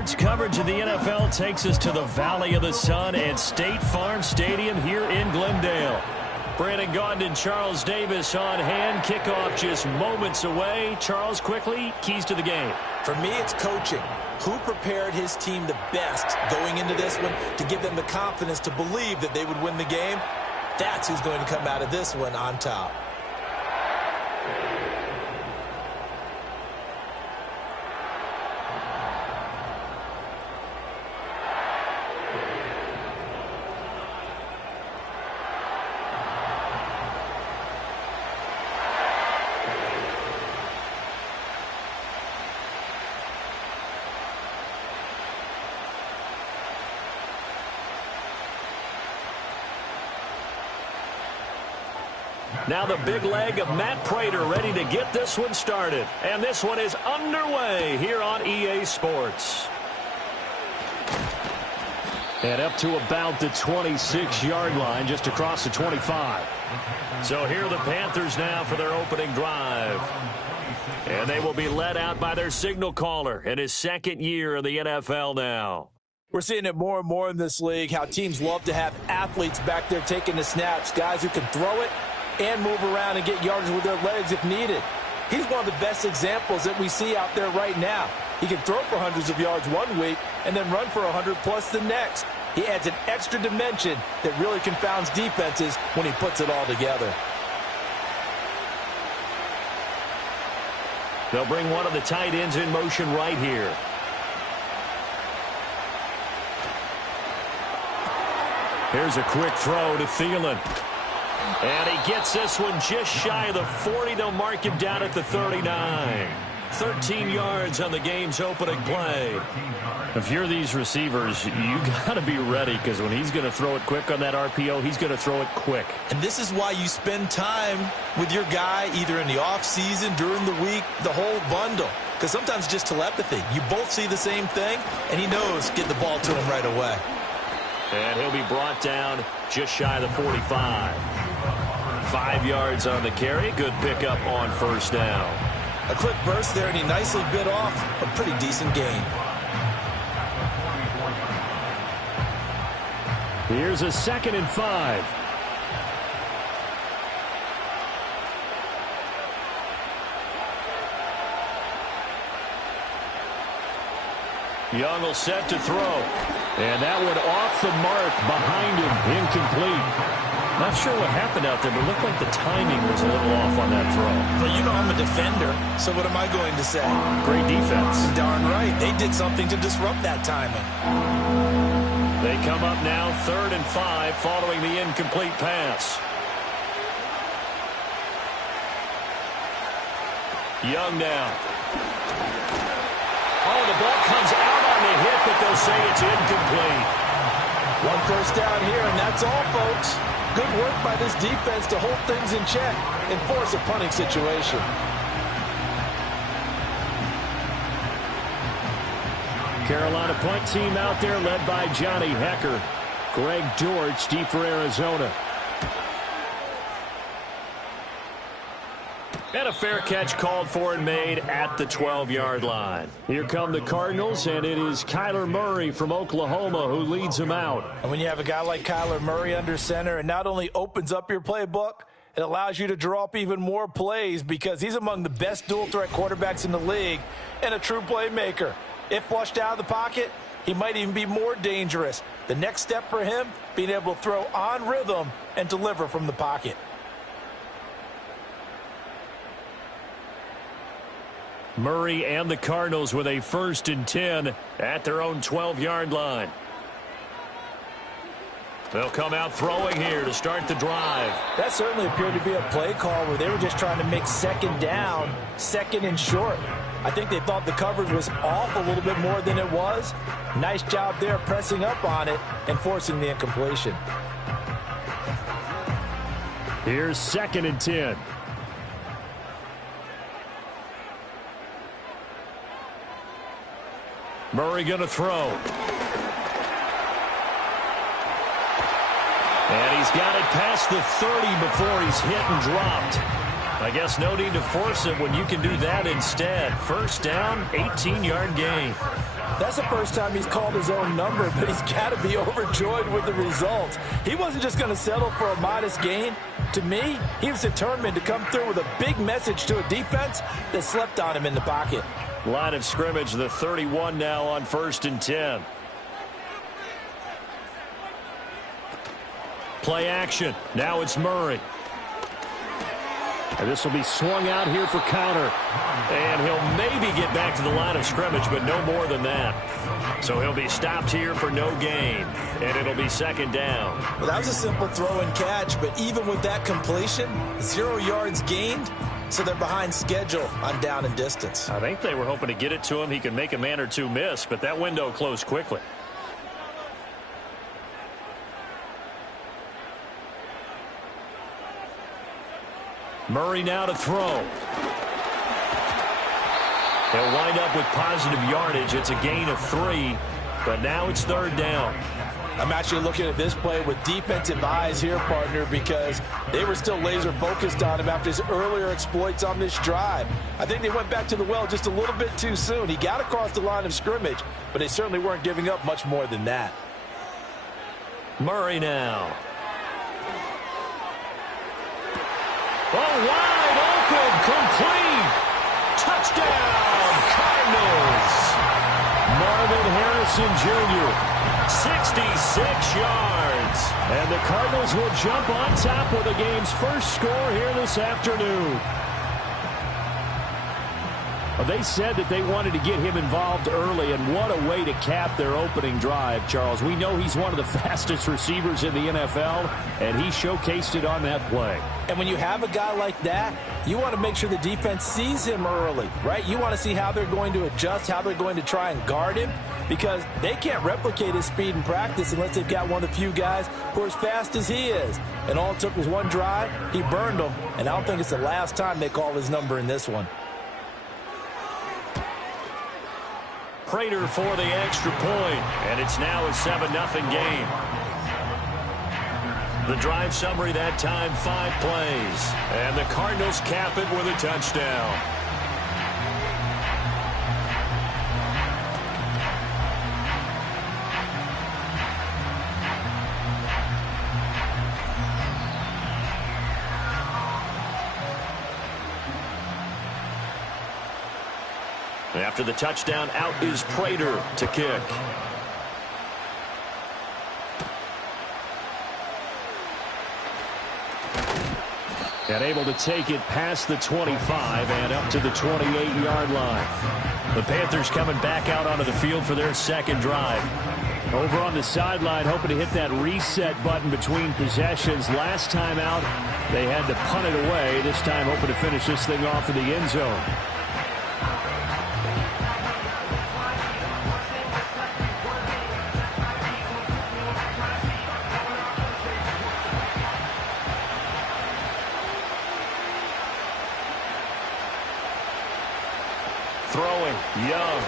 Sports coverage of the NFL takes us to the Valley of the Sun at State Farm Stadium here in Glendale. Brandon Gaudin and Charles Davis on hand. Kickoff just moments away. Charles, quickly, keys to the game. For me, it's coaching. Who prepared his team the best going into this one to give them the confidence to believe that they would win the game? That's who's going to come out of this one on top. Now the big leg of Matt Prater ready to get this one started. And this one is underway here on EA Sports. And up to about the 26-yard line, just across the 25. So here are the Panthers now for their opening drive. And they will be led out by their signal caller in his second year in the NFL now. We're seeing it more and more in this league, how teams love to have athletes back there taking the snaps, guys who can throw it and move around and get yardage with their legs if needed. He's one of the best examples that we see out there right now. He can throw for hundreds of yards one week and then run for 100+ the next. He adds an extra dimension that really confounds defenses when he puts it all together. They'll bring one of the tight ends in motion right here. Here's a quick throw to Thielen. And he gets this one just shy of the 40. They'll mark him down at the 39. 13 yards on the game's opening play. If you're these receivers, you got to be ready, because when he's going to throw it quick on that RPO, he's going to throw it quick. And this is why you spend time with your guy either in the offseason, during the week, the whole bundle. Because sometimes just telepathy. You both see the same thing, and he knows get the ball to him right away. And he'll be brought down just shy of the 45. 5 yards on the carry. Good pickup on first down. A quick burst there, and he nicely bit off a pretty decent gain. Here's a 2nd and 5. Young will set to throw. And that one off the mark behind him. Incomplete. Not sure what happened out there, but it looked like the timing was a little off on that throw. Well, you know I'm a defender, so what am I going to say? Great defense. Darn right. They did something to disrupt that timing. They come up now 3rd and 5 following the incomplete pass. Young now. Oh, the ball comes out on the hit, but they'll say it's incomplete. One first down here, and that's all, folks. Good work by this defense to hold things in check and force a punting situation. Carolina punt team out there led by Johnny Hecker. Greg Dortch deep for Arizona. And a fair catch called for and made at the 12-yard line. Here come the Cardinals, and it is Kyler Murray from Oklahoma who leads them out. And when you have a guy like Kyler Murray under center, it not only opens up your playbook, it allows you to draw up even more plays because he's among the best dual-threat quarterbacks in the league and a true playmaker. If flushed out of the pocket, he might even be more dangerous. The next step for him, being able to throw on rhythm and deliver from the pocket. Murray and the Cardinals with a 1st and 10 at their own 12-yard line. They'll come out throwing here to start the drive. That certainly appeared to be a play call where they were just trying to make 2nd down, 2nd and short. I think they thought the coverage was off a little bit more than it was. Nice job there pressing up on it and forcing the incompletion. Here's 2nd and 10. Murray going to throw. And he's got it past the 30 before he's hit and dropped. I guess no need to force it when you can do that instead. First down, 18-yard gain. That's the first time he's called his own number, but he's got to be overjoyed with the results. He wasn't just going to settle for a modest gain. To me, he was determined to come through with a big message to a defense that slept on him in the pocket. Line of scrimmage, the 31 now on 1st and 10. Play action. Now it's Murray. And this will be swung out here for counter. And he'll maybe get back to the line of scrimmage, but no more than that. So he'll be stopped here for no gain. And it'll be 2nd down. Well, that was a simple throw and catch, but even with that completion, 0 yards gained, so they're behind schedule on down and distance. I think they were hoping to get it to him. He could make a man or two miss, but that window closed quickly. Murray now to throw. He'll wind up with positive yardage. It's a gain of 3, but now it's 3rd down. I'm actually looking at this play with defensive eyes here, partner, because they were still laser focused on him after his earlier exploits on this drive. I think they went back to the well just a little bit too soon. He got across the line of scrimmage, but they certainly weren't giving up much more than that. Murray now. Oh, wide open, complete. Touchdown, Cardinals. Marvin Harrison Jr., 66 yards. And the Cardinals will jump on top with the game's first score here this afternoon. They said that they wanted to get him involved early, and what a way to cap their opening drive, Charles. We know he's one of the fastest receivers in the NFL, and he showcased it on that play. And when you have a guy like that, you want to make sure the defense sees him early, right? You want to see how they're going to adjust, how they're going to try and guard him, because they can't replicate his speed in practice unless they've got one of the few guys who are as fast as he is. And all it took was one drive. He burned them, and I don't think it's the last time they call his number in this one. Prater for the extra point, and it's now a 7-0 game. The drive summary that time, 5 plays. And the Cardinals cap it with a touchdown. After the touchdown, out is Prater to kick. And able to take it past the 25 and up to the 28-yard line. The Panthers coming back out onto the field for their second drive. Over on the sideline, hoping to hit that reset button between possessions. Last time out, they had to punt it away. This time, hoping to finish this thing off in the end zone. Throwing, Young.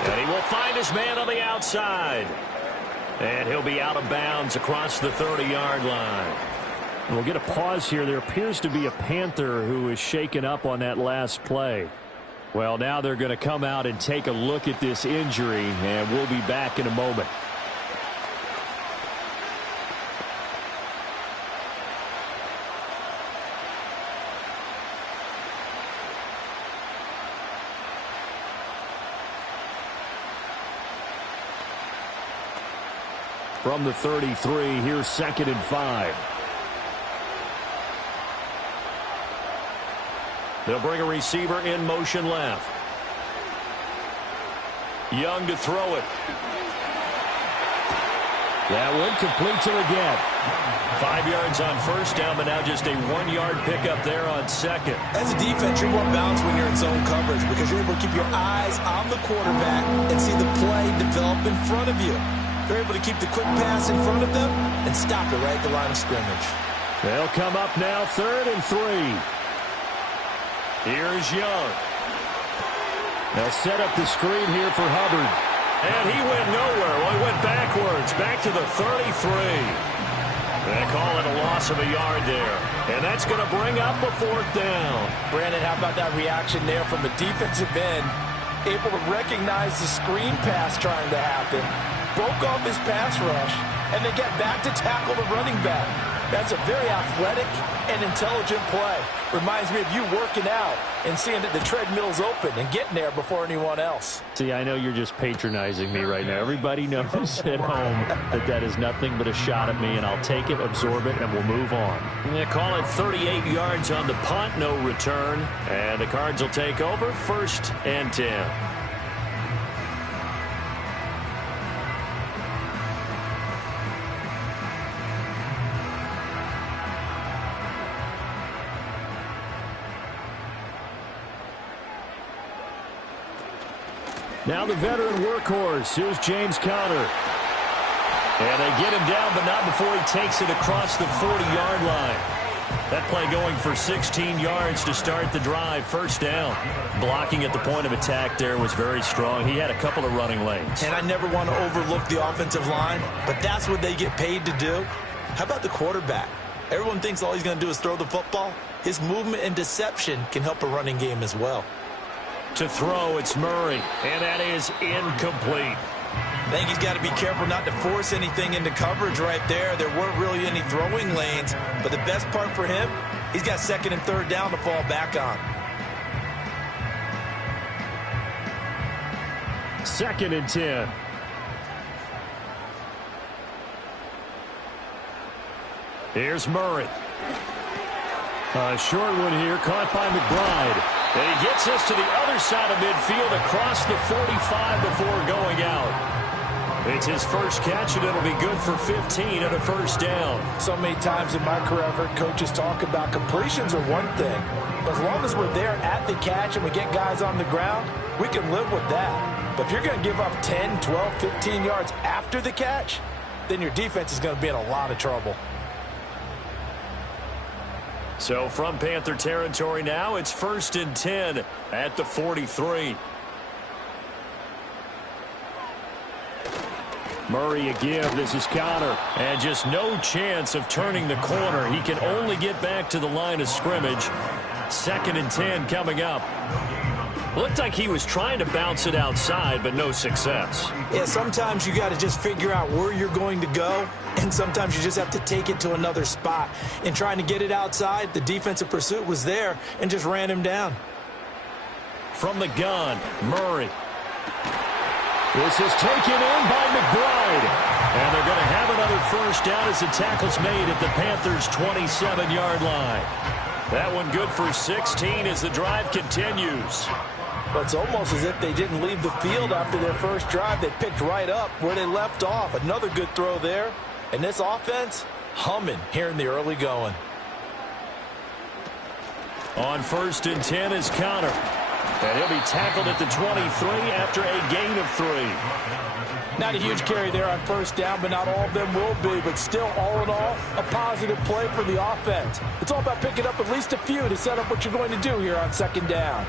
And he will find his man on the outside. And he'll be out of bounds across the 30-yard line. We'll get a pause here. There appears to be a Panther who is shaken up on that last play. Well, now they're going to come out and take a look at this injury, and we'll be back in a moment. From the 33, here's 2nd and 5. They'll bring a receiver in motion left. Young to throw it. That one complete to the get. 5 yards on first down, but now just a 1-yard pickup there on 2nd. As a defense, you're more balanced when you're in zone coverage because you're able to keep your eyes on the quarterback and see the play develop in front of you. They're able to keep the quick pass in front of them and stop it right at the line of scrimmage. They'll come up now 3rd and 3. Here's Young. They'll set up the screen here for Hubbard. And he went nowhere. Well, he went backwards, back to the 33. They call it a loss of a yard there. And that's going to bring up a 4th down. Brandon, how about that reaction there from the defensive end? able to recognize the screen pass trying to happen, broke off his pass rush, and then get back to tackle the running back. That's a very athletic and intelligent play. Reminds me of you working out and seeing that the treadmill's open and getting there before anyone else. See, I know you're just patronizing me right now. Everybody knows at home that that is nothing but a shot at me, and I'll take it, absorb it, and we'll move on. They call it 38 yards on the punt, no return. And the Cards will take over, 1st and 10. Now the veteran workhorse. Here's James Conner. And they get him down, but not before he takes it across the 40-yard line. That play going for 16 yards to start the drive. 1st down. Blocking at the point of attack there was very strong. He had a couple of running lanes. And I never want to overlook the offensive line, but that's what they get paid to do. How about the quarterback? Everyone thinks all he's going to do is throw the football. His movement and deception can help a running game as well. To throw, it's Murray, and that is incomplete. I think he's got to be careful not to force anything into coverage right there. There weren't really any throwing lanes, but the best part for him, he's got 2nd and 3rd down to fall back on. 2nd and 10. Here's Murray. A short one here, caught by McBride. And he gets us to the other side of midfield across the 45 before going out. It's his first catch, and it'll be good for 15 and a 1st down. So many times in my career, I've heard coaches talk about completions are one thing. But as long as we're there at the catch and we get guys on the ground, we can live with that. But if you're going to give up 10, 12, 15 yards after the catch, then your defense is going to be in a lot of trouble. So from Panther territory now, it's 1st and 10 at the 43. Murray a give. This is Conner. And just no chance of turning the corner. He can only get back to the line of scrimmage. 2nd and 10 coming up. Looked like he was trying to bounce it outside, but no success. Yeah, sometimes you got to just figure out where you're going to go, and sometimes you just have to take it to another spot. In trying to get it outside, the defensive pursuit was there and just ran him down. From the gun, Murray. This is taken in by McBride. And they're going to have another 1st down as the tackle's made at the Panthers' 27-yard line. That one good for 16 as the drive continues. But it's almost as if they didn't leave the field after their first drive. They picked right up where they left off. Another good throw there. And this offense, humming here in the early going. On 1st and 10 is Conner. And he'll be tackled at the 23 after a gain of 3. Not a huge carry there on 1st down, but not all of them will be. But still, all in all, a positive play for the offense. It's all about picking up at least a few to set up what you're going to do here on 2nd down.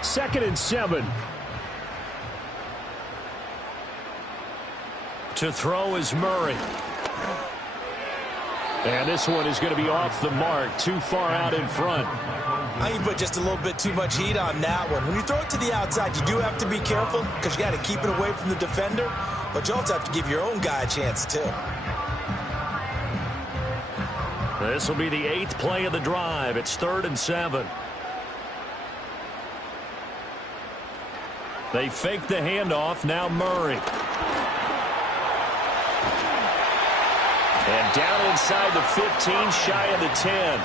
2nd and 7. To throw is Murray. And this one is going to be off the mark, too far out in front. I think you put just a little bit too much heat on that one. When you throw it to the outside, you do have to be careful because you got to keep it away from the defender, but you also have to give your own guy a chance too. This will be the 8th play of the drive. It's 3rd and 7. They fake the handoff. Now Murray. And down inside the 15, shy of the 10.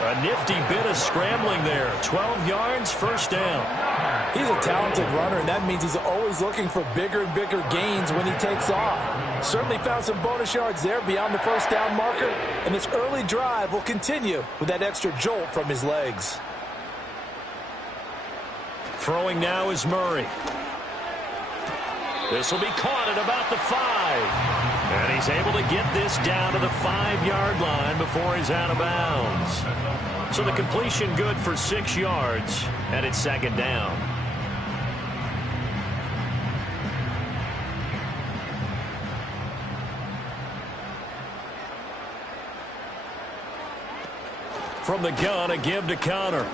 A nifty bit of scrambling there. 12 yards, 1st down. He's a talented runner, and that means he's always looking for bigger and bigger gains when he takes off. Certainly found some bonus yards there beyond the 1st down marker, and this early drive will continue with that extra jolt from his legs. Throwing now is Murray. This will be caught at about the 5. And he's able to get this down to the 5-yard line before he's out of bounds. So the completion good for 6 yards, and it's 2nd down. From the gun, a give to Conner.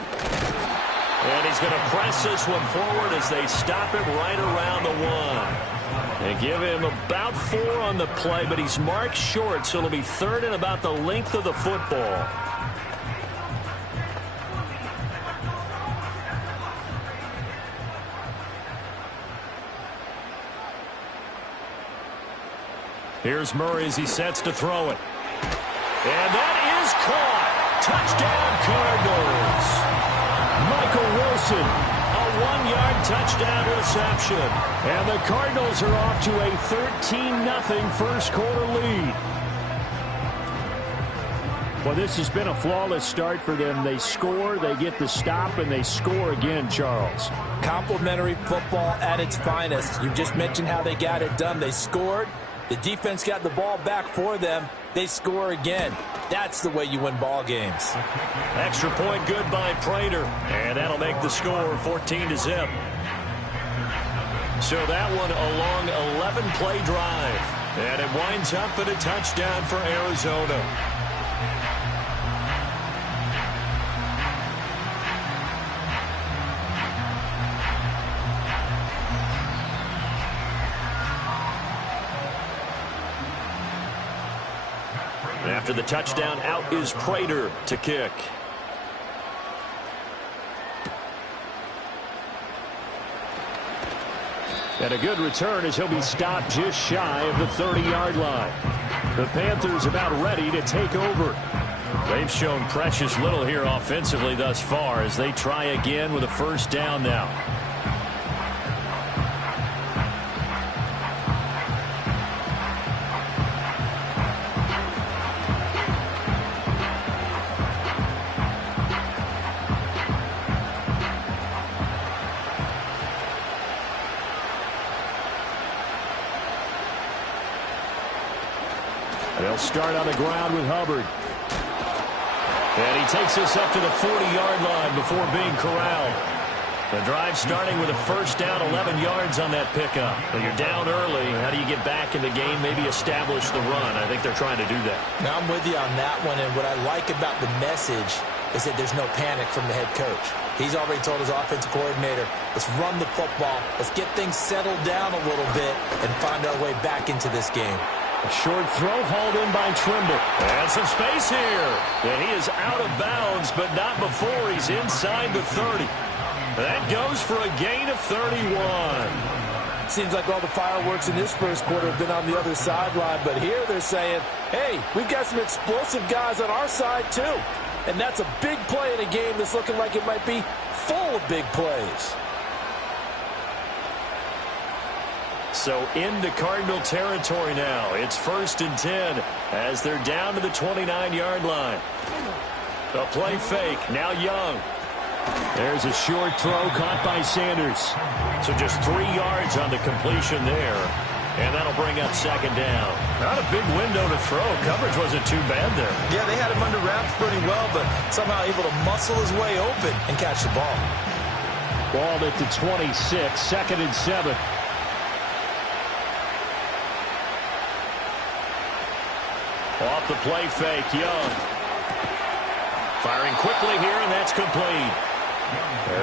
And he's going to press this one forward as they stop him right around the 1. They give him about 4 on the play, but he's marked short, so it'll be 3rd and about the length of the football. Here's Murray as he sets to throw it. And that is caught. Touchdown, Cardinals. Michael Wilson, a 1-yard touchdown reception. And the Cardinals are off to a 13-0 first-quarter lead. Well, this has been a flawless start for them. They score, they get the stop, and they score again, Charles. Complimentary football at its finest. You just mentioned how they got it done. They scored. The defense got the ball back for them. They score again. That's the way you win ball games. Extra point good by Prater. And that'll make the score 14-0. So that one a long 11-play drive. And it winds up in a touchdown for Arizona. After the touchdown, out is Prater to kick. And a good return as he'll be stopped just shy of the 30-yard line. The Panthers about ready to take over. They've shown precious little here offensively thus far as they try again with a first down now. They'll start on the ground with Hubbard. And he takes us up to the 40-yard line before being corralled. The drive starting with a first down, 11 yards on that pickup. When you're down early, how do you get back in the game, maybe establish the run? I think they're trying to do that. Now, I'm with you on that one, and what I like about the message is that there's no panic from the head coach. He's already told his offensive coordinator, let's run the football, let's get things settled down a little bit, and find our way back into this game. A short throw hauled in by Trimble. And some space here. And he is out of bounds, but not before he's inside the 30. That goes for a gain of 31. Seems like all the fireworks in this first quarter have been on the other sideline, but here they're saying, hey, we've got some explosive guys on our side too. And that's a big play in a game that's looking like it might be full of big plays. So into Cardinal territory now. It's 1st and 10 as they're down to the 29-yard line. A play fake. Now Young. There's a short throw caught by Sanders. So just 3 yards on the completion there. And that'll bring up 2nd down. Not a big window to throw. Coverage wasn't too bad there. Yeah, they had him under wraps pretty well, but somehow able to muscle his way open and catch the ball. Ball at the 26, 2nd and 7. Off the play fake, Young. Firing quickly here, and that's complete.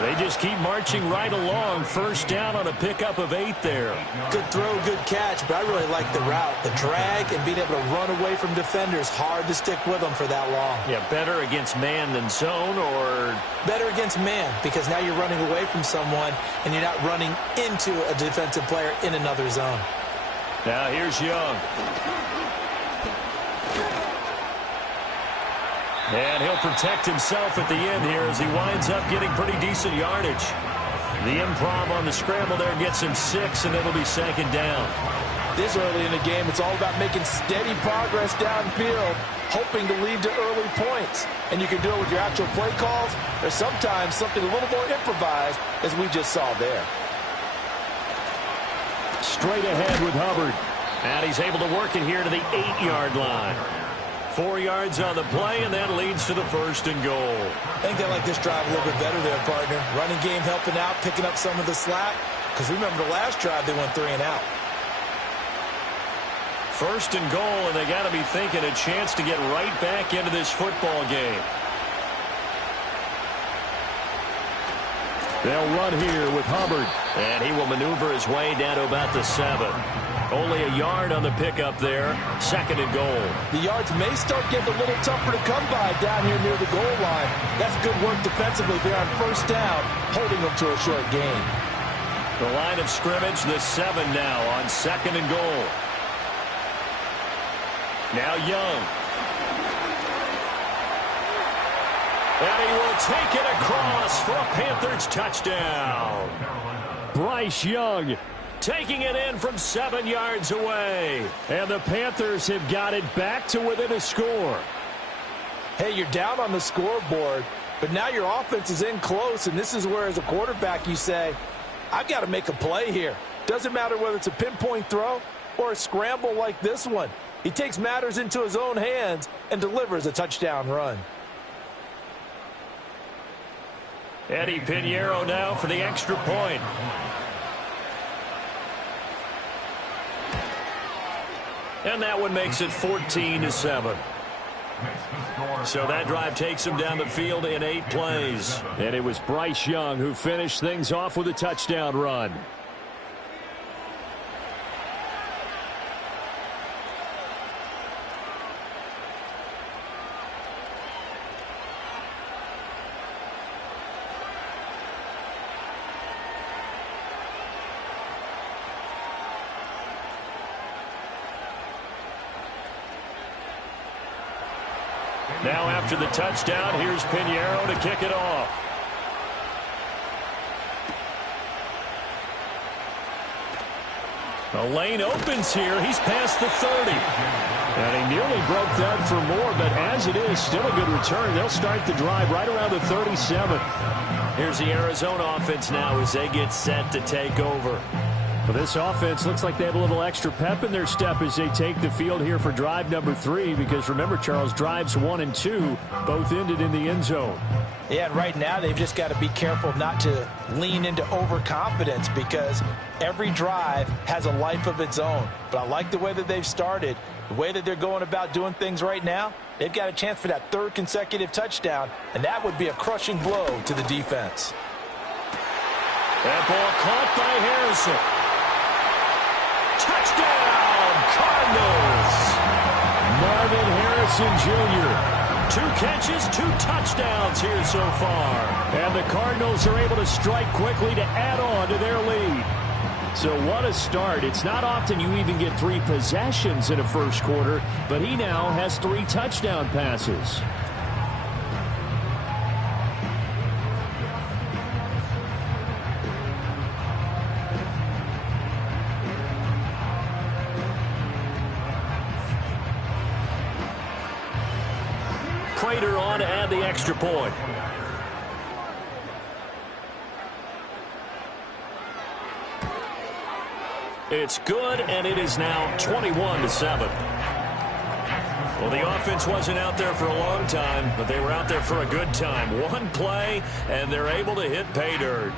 They just keep marching right along. First down on a pickup of 8 there. Good throw, good catch, but I really like the route. The drag and being able to run away from defenders. Hard to stick with them for that long. Yeah, better against man than zone, or? Better against man, because now you're running away from someone, and you're not running into a defensive player in another zone. Now here's Young. And he'll protect himself at the end here as he winds up getting pretty decent yardage. The improv on the scramble there gets him 6, and it'll be 2nd down. This early in the game, it's all about making steady progress downfield, hoping to lead to early points. And you can do it with your actual play calls, or sometimes something a little more improvised, as we just saw there. Straight ahead with Hubbard. And he's able to work it here to the 8-yard line. 4 yards on the play, and that leads to the 1st and goal. I think they like this drive a little bit better there, partner. Running game helping out, picking up some of the slack. Because remember the last drive, they went 3 and out. 1st and goal, and they got to be thinking a chance to get right back into this football game. They'll run here with Hubbard. And he will maneuver his way down to about the 7. Only a yard on the pickup there. 2nd and goal. The yards may start getting a little tougher to come by down here near the goal line. That's good work defensively there on 1st down, holding them to a short gain. The line of scrimmage, the 7 now on 2nd and goal. Now Young. And he will take it across for a Panthers touchdown. Bryce Young taking it in from 7 yards away. And the Panthers have got it back to within a score. Hey, you're down on the scoreboard, but now your offense is in close, and this is where, as a quarterback, you say, I've got to make a play here. Doesn't matter whether it's a pinpoint throw or a scramble like this one. He takes matters into his own hands and delivers a touchdown run. Eddie Pinheiro now for the extra point. And that one makes it 14-7. So that drive takes him down the field in 8 plays. And it was Bryce Young who finished things off with a touchdown run. Now after the touchdown, here's Pinheiro to kick it off. The lane opens here. He's past the 30. And he nearly broke that for more, but as it is, still a good return. They'll start the drive right around the 37. Here's the Arizona offense now as they get set to take over. Well, this offense looks like they have a little extra pep in their step as they take the field here for drive number 3, because remember, Charles, drives 1 and 2 both ended in the end zone. Yeah, and right now they've just got to be careful not to lean into overconfidence, because every drive has a life of its own. But I like the way that they've started, the way that they're going about doing things right now. They've got a chance for that 3rd consecutive touchdown, and that would be a crushing blow to the defense. That ball caught by Harrison. Touchdown, Cardinals! Marvin Harrison Jr. 2 catches, 2 touchdowns here so far. And the Cardinals are able to strike quickly to add on to their lead. So what a start. It's not often you even get 3 possessions in a first quarter, but he now has 3 touchdown passes. Prater on to add the extra point. It's good, and it is now 21-7. Well, the offense wasn't out there for a long time, but they were out there for a good time. 1 play, and they're able to hit pay dirt.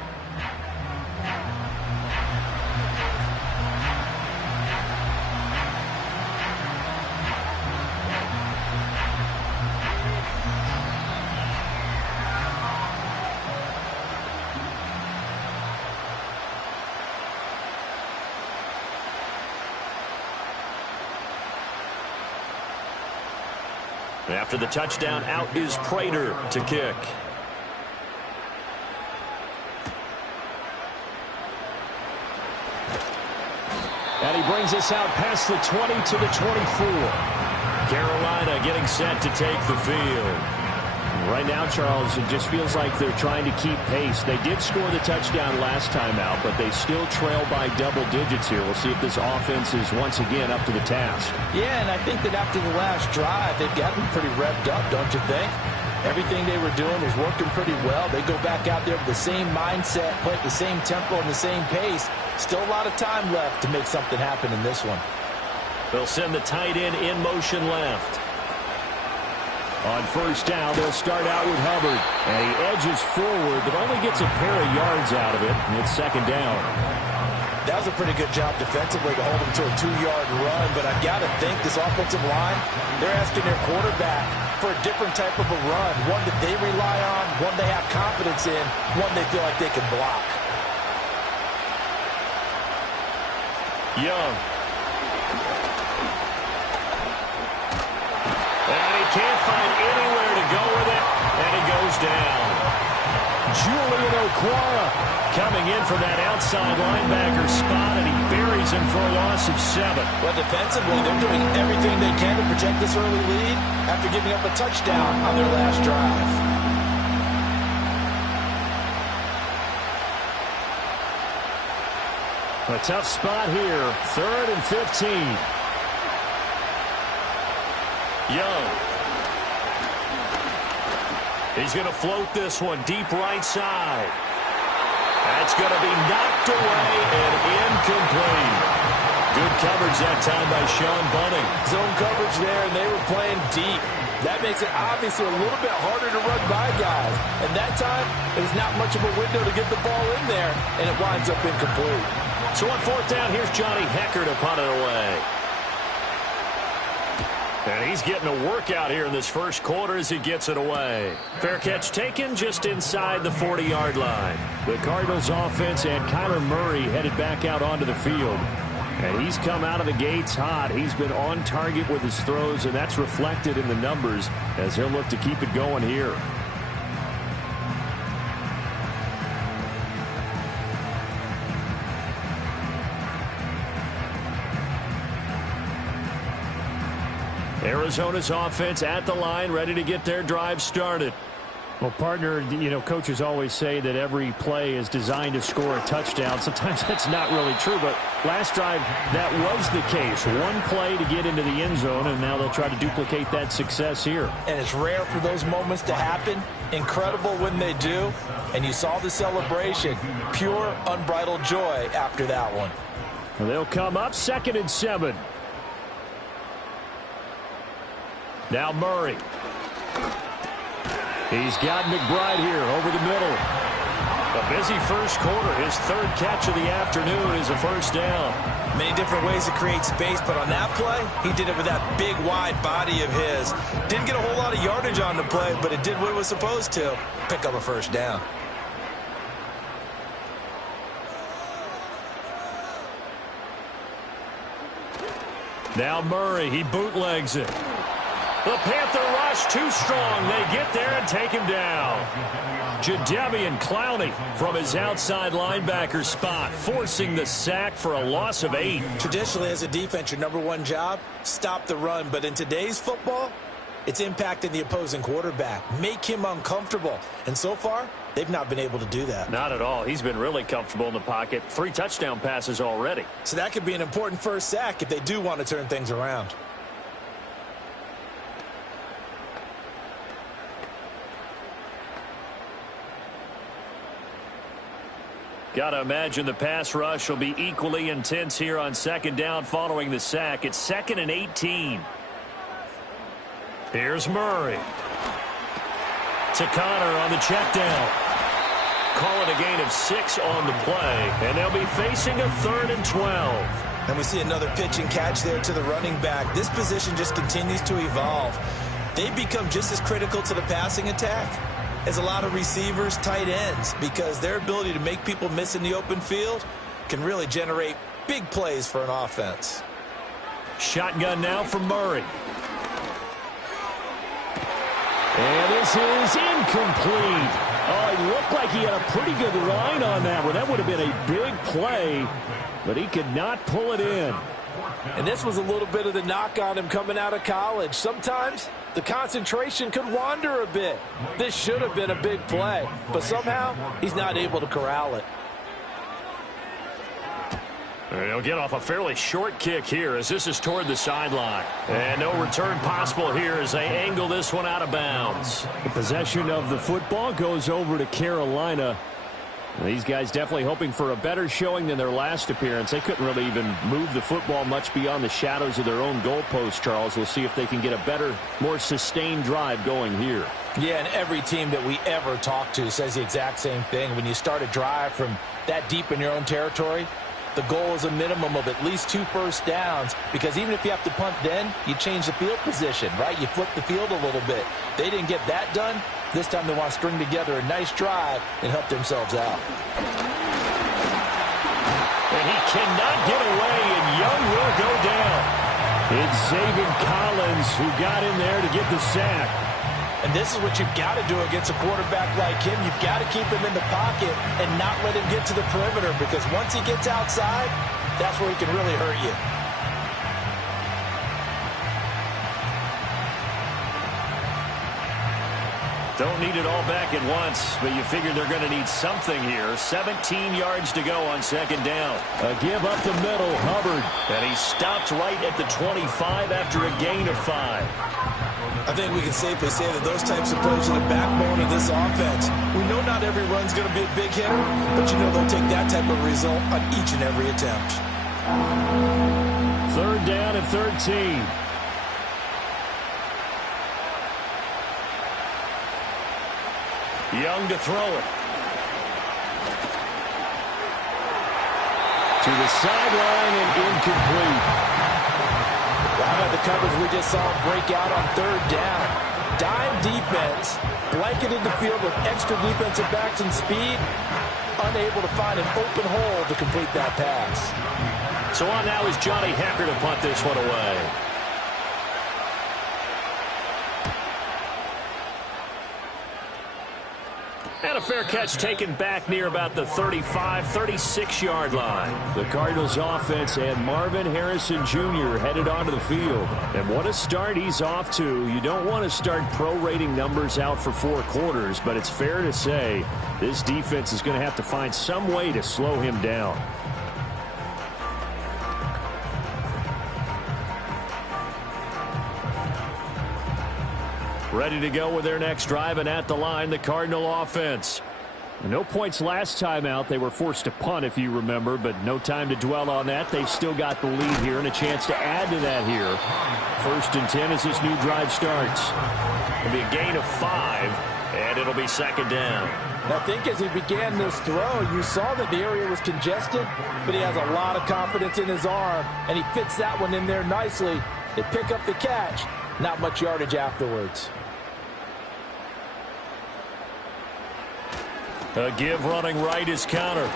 After the touchdown, out is Prater to kick. And he brings us out past the 20 to the 24. Carolina getting set to take the field. Right now, Charles, it just feels like they're trying to keep pace. They did score the touchdown last time out, but they still trail by double digits here. We'll see if this offense is once again up to the task. Yeah, and I think that after the last drive, they've gotten pretty revved up, don't you think? Everything they were doing was working pretty well. They go back out there with the same mindset, play at the same tempo and the same pace. Still a lot of time left to make something happen in this one. They'll send the tight end in motion left. On first down, they'll start out with Hubbard. And he edges forward, but only gets a pair of yards out of it. And it's 2nd down. That was a pretty good job defensively to hold him to a 2-yard run. But I've got to think this offensive line, they're asking their quarterback for a different type of a run, one that they rely on, one they have confidence in, one they feel like they can block. Young. And he can't find anywhere to go with it, and he goes down. Julian Okwara coming in from that outside linebacker spot, and he buries him for a loss of 7. Well, defensively, they're doing everything they can to protect this early lead after giving up a touchdown on their last drive. A tough spot here, 3rd and 15. Young. He's going to float this one deep right side. That's going to be knocked away and incomplete. Good coverage that time by Sean Bunting. Zone coverage there, and they were playing deep. That makes it obviously a little bit harder to run by guys. And that time, there's not much of a window to get the ball in there, and it winds up incomplete. So on 4th down, here's Johnny Hecker to punt it away. And he's getting a workout here in this first quarter as he gets it away. Fair catch taken just inside the 40-yard line. The Cardinals offense and Kyler Murray headed back out onto the field. And he's come out of the gates hot. He's been on target with his throws, and that's reflected in the numbers as he'll look to keep it going here. Arizona's offense at the line, ready to get their drive started. Well, partner, you know, coaches always say that every play is designed to score a touchdown. Sometimes that's not really true, but last drive, that was the case. One play to get into the end zone, and now they'll try to duplicate that success here. And it's rare for those moments to happen. Incredible when they do. And you saw the celebration. Pure, unbridled joy after that one. Well, they'll come up 2nd and 7. Now Murray. He's got McBride here over the middle. A busy first quarter. His 3rd catch of the afternoon is a first down. Many different ways to create space, but on that play, he did it with that big, wide body of his. Didn't get a whole lot of yardage on the play, but it did what it was supposed to. Pick up a first down. Now Murray, he bootlegs it. The Panther rush too strong. They get there and take him down. Jadeveon Clowney from his outside linebacker spot, forcing the sack for a loss of 8. Traditionally, as a defense, your #1 job, stop the run. But in today's football, it's impacting the opposing quarterback. Make him uncomfortable. And so far, they've not been able to do that. Not at all. He's been really comfortable in the pocket. 3 touchdown passes already. So that could be an important first sack if they do want to turn things around. Got to imagine the pass rush will be equally intense here on 2nd down following the sack. It's 2nd and 18. Here's Murray. To Connor on the check down. Call it a gain of 6 on the play, and they'll be facing a 3rd and 12. And we see another pitch and catch there to the running back. This position just continues to evolve. They've become just as critical to the passing attack as a lot of receivers, tight ends, because their ability to make people miss in the open field can really generate big plays for an offense. Shotgun now from Murray. And this is incomplete. Oh, he looked like he had a pretty good line on that one. That would have been a big play, but he could not pull it in. And this was a little bit of the knock on him coming out of college. Sometimes the concentration could wander a bit. This should have been a big play, but somehow he's not able to corral it. And he'll get off a fairly short kick here as this is toward the sideline. And no return possible here as they angle this one out of bounds. The possession of the football goes over to Carolina. These guys definitely hoping for a better showing than their last appearance. They couldn't really even move the football much beyond the shadows of their own goalpost, Charles. We'll see if they can get a better, more sustained drive going here. Yeah, and every team that we ever talk to says the exact same thing. When you start a drive from that deep in your own territory, the goal is a minimum of at least 2 first downs, because even if you have to punt then, you change the field position, right? You flip the field a little bit. They didn't get that done. This time they want to string together a nice drive and help themselves out. And he cannot get away, and Young will go down. It's Zaven Collins who got in there to get the sack. And this is what you've got to do against a quarterback like him. You've got to keep him in the pocket and not let him get to the perimeter, because once he gets outside, that's where he can really hurt you. Don't need it all back at once, but you figure they're going to need something here. 17 yards to go on second down. A give up the middle, Hubbard. And he stopped right at the 25 after a gain of 5. I think we can safely say that those types of plays are the backbone of this offense. We know not every run's going to be a big hitter, but you know they'll take that type of result on each and every attempt. Third down and 13. Young to throw it. To the sideline and incomplete. Wow, the coverage we just saw break out on third down. Dime defense, blanketed the field with extra defensive backs and speed, unable to find an open hole to complete that pass. So on now is Johnny Hecker to punt this one away. And a fair catch taken back near about the 35, 36-yard line. The Cardinals offense and Marvin Harrison Jr. headed onto the field. And what a start he's off to. You don't want to start prorating numbers out for 4 quarters, but it's fair to say this defense is going to have to find some way to slow him down. Ready to go with their next drive, and at the line, the Cardinal offense. No points last time out. They were forced to punt, if you remember, but no time to dwell on that. They've still got the lead here and a chance to add to that here. 1st and 10 as this new drive starts. It'll be a gain of 5, and it'll be second down. I think as he began this throw, you saw that the area was congested, but he has a lot of confidence in his arm, and he fits that one in there nicely. They pick up the catch, not much yardage afterwards. A give running right is counter.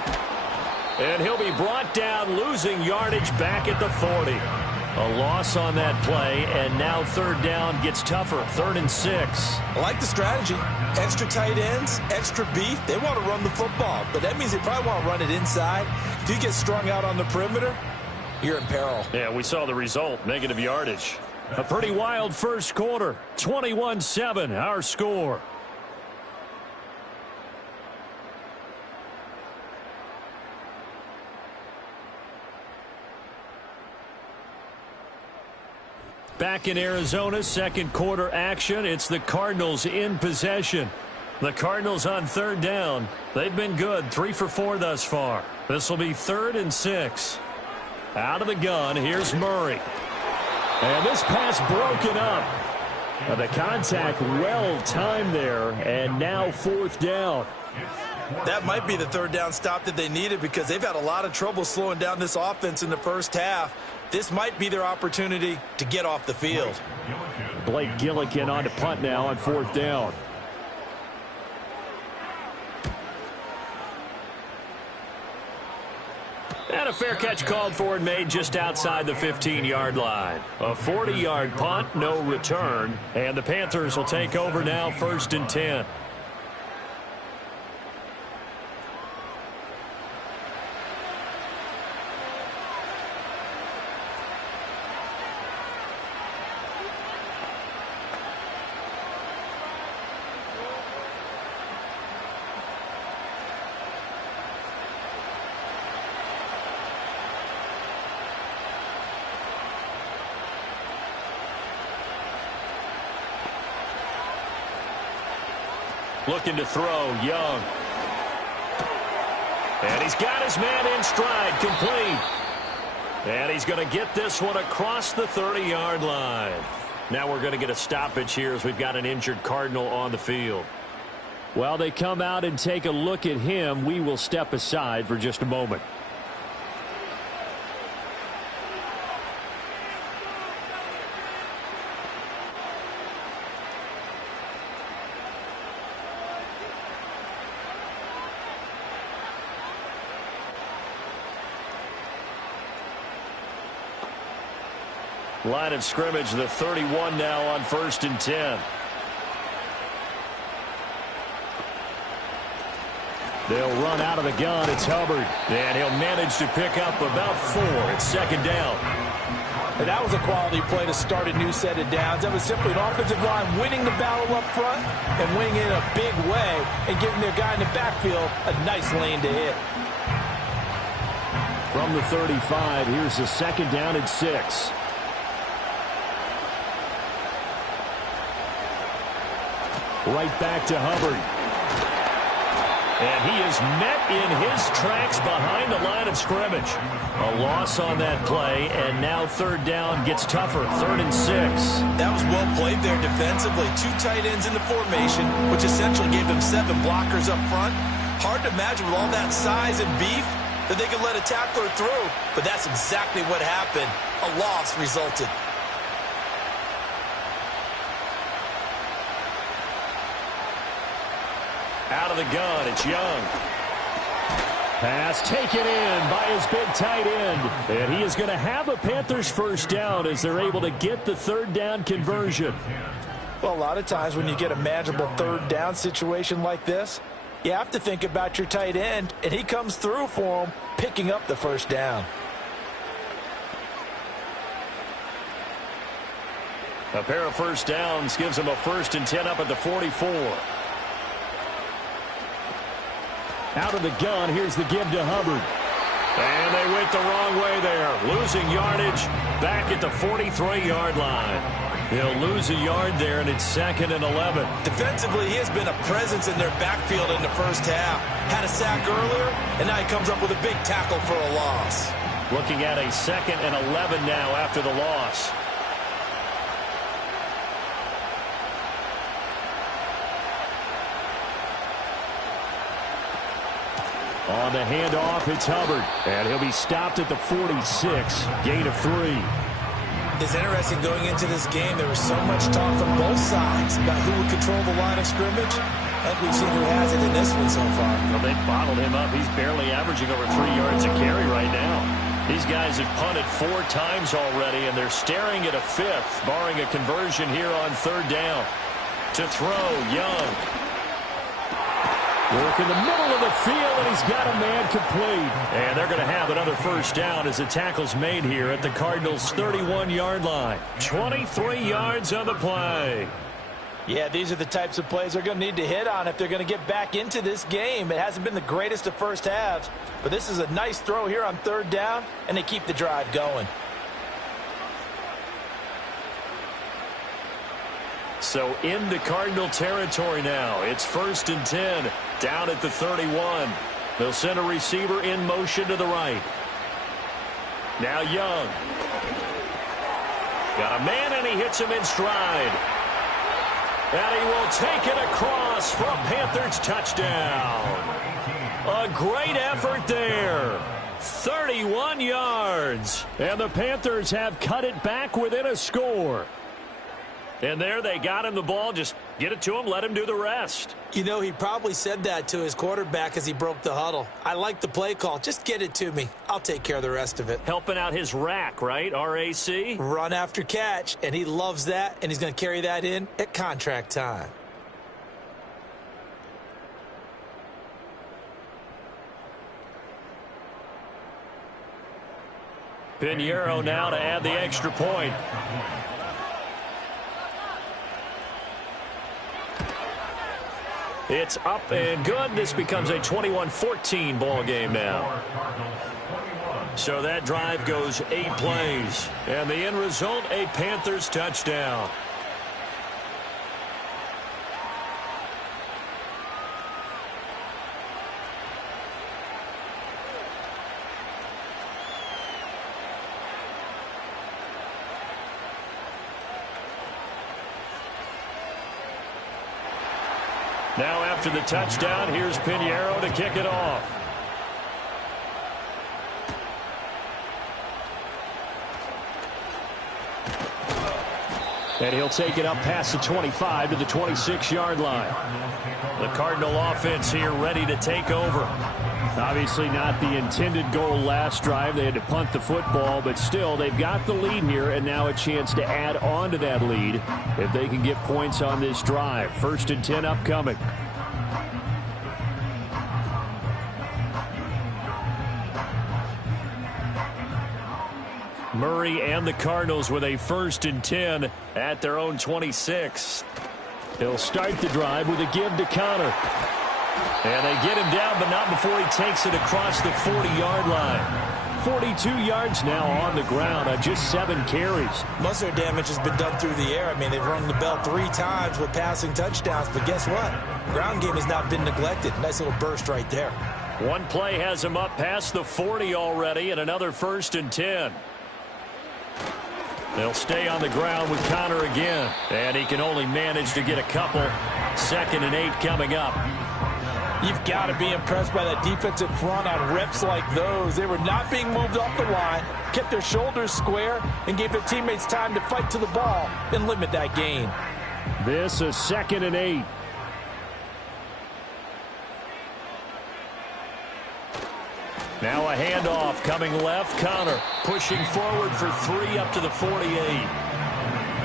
And he'll be brought down, losing yardage back at the 40. A loss on that play, and now third down gets tougher. 3rd and 6. I like the strategy. Extra tight ends, extra beef. They want to run the football, but that means they probably want to run it inside. If you get strung out on the perimeter, you're in peril. Yeah, we saw the result, negative yardage. A pretty wild first quarter. 21-7, our score. Back in Arizona, second quarter action. It's the Cardinals in possession. The Cardinals on third down. They've been good, 3 for 4 thus far. This will be 3rd and 6. Out of the gun, here's Murray. And this pass broken up. The contact well timed there, and now 4th down. That might be the third down stop that they needed, because they've had a lot of trouble slowing down this offense in the first half. This might be their opportunity to get off the field. Blake Gillikin on to punt now on 4th down. And a fair catch called for and made just outside the 15-yard line. A 40-yard punt, no return. And the Panthers will take over now, 1st and 10. Looking to throw, Young. And he's got his man in stride, complete. And he's going to get this one across the 30-yard line. Now we're going to get a stoppage here as we've got an injured Cardinal on the field. While they come out and take a look at him, we will step aside for just a moment. Line of scrimmage, the 31 now on 1st and 10. They'll run out of the gun. It's Hubbard. And he'll manage to pick up about 4. It's 2nd down. And that was a quality play to start a new set of downs. That was simply an offensive line winning the battle up front and winning it in a big way and giving their guy in the backfield a nice lane to hit. From the 35, here's the 2nd down and 6. Right back to Hubbard. And he is met in his tracks behind the line of scrimmage. A loss on that play, and now 3rd down gets tougher, 3rd and 6. That was well played there defensively. 2 tight ends in the formation, which essentially gave them 7 blockers up front. Hard to imagine with all that size and beef that they could let a tackler through, but that's exactly what happened. A loss resulted. Out of the gun, it's Young. Pass taken in by his big tight end. And he is going to have a Panthers 1st down as they're able to get the 3rd down conversion. Well, a lot of times when you get a manageable 3rd down situation like this, you have to think about your tight end, and he comes through for him, picking up the 1st down. A pair of 1st downs gives him a 1st and 10 up at the 44. Out of the gun, here's the give to Hubbard. And they went the wrong way there. Losing yardage back at the 43-yard line. They'll lose a yard there, and it's 2nd and 11. Defensively, he has been a presence in their backfield in the first half. Had a sack earlier, and now he comes up with a big tackle for a loss. Looking at a 2nd and 11 now after the loss. On the handoff, it's Hubbard. And he'll be stopped at the 46. Gain of 3. It's interesting going into this game. There was so much talk from both sides about who would control the line of scrimmage. I think we've seen who has it in this one so far. Well, they bottled him up. He's barely averaging over 3 yards a carry right now. These guys have punted 4 times already, and they're staring at a 5th, barring a conversion here on 3rd down. To throw, Young. Work in the middle of the field, and he's got a man complete. And they're going to have another 1st down as the tackle's made here at the Cardinals' 31-yard line. 23 yards on the play. Yeah, these are the types of plays they're going to need to hit on if they're going to get back into this game. It hasn't been the greatest of first halves, but this is a nice throw here on 3rd down, and they keep the drive going. So into Cardinal territory now. It's 1st and 10, down at the 31. They'll send a receiver in motion to the right. Now Young. Got a man, and he hits him in stride. And he will take it across for a Panthers touchdown. A great effort there. 31 yards. And the Panthers have cut it back within a score. And there they got him the ball. Just get it to him, let him do the rest. You know, he probably said that to his quarterback as he broke the huddle. I like the play call. Just get it to me. I'll take care of the rest of it. Helping out his rack, right? R-A-C? Run after catch, and he loves that, and he's going to carry that in at contract time. Pinheiro now to add the extra point. It's up and good. This becomes a 21-14 ball game now. So that drive goes 8 plays. And the end result, a Panthers touchdown. Now after the touchdown, here's Pinheiro to kick it off. And he'll take it up past the 25 to the 26-yard line. The Cardinal offense here ready to take over. Obviously not the intended goal last drive. They had to punt the football, but still they've got the lead here, and now a chance to add on to that lead if they can get points on this drive. 1st and 10 upcoming. Murray and the Cardinals with a 1st and 10 at their own 26. He'll start the drive with a give to Connor. And they get him down, but not before he takes it across the 40-yard line. 42 yards now on the ground on just 7 carries. Most of their damage has been done through the air. I mean, they've rung the bell 3 times with passing touchdowns, but guess what? Ground game has not been neglected. Nice little burst right there. One play has him up past the 40 already, and another 1st and 10. They'll stay on the ground with Connor again, and he can only manage to get a couple. 2nd and 8 coming up. You've got to be impressed by that defensive front on reps like those. They were not being moved off the line, kept their shoulders square, and gave their teammates time to fight to the ball and limit that gain. This is 2nd and 8. Now a handoff coming left. Connor pushing forward for 3 up to the 48.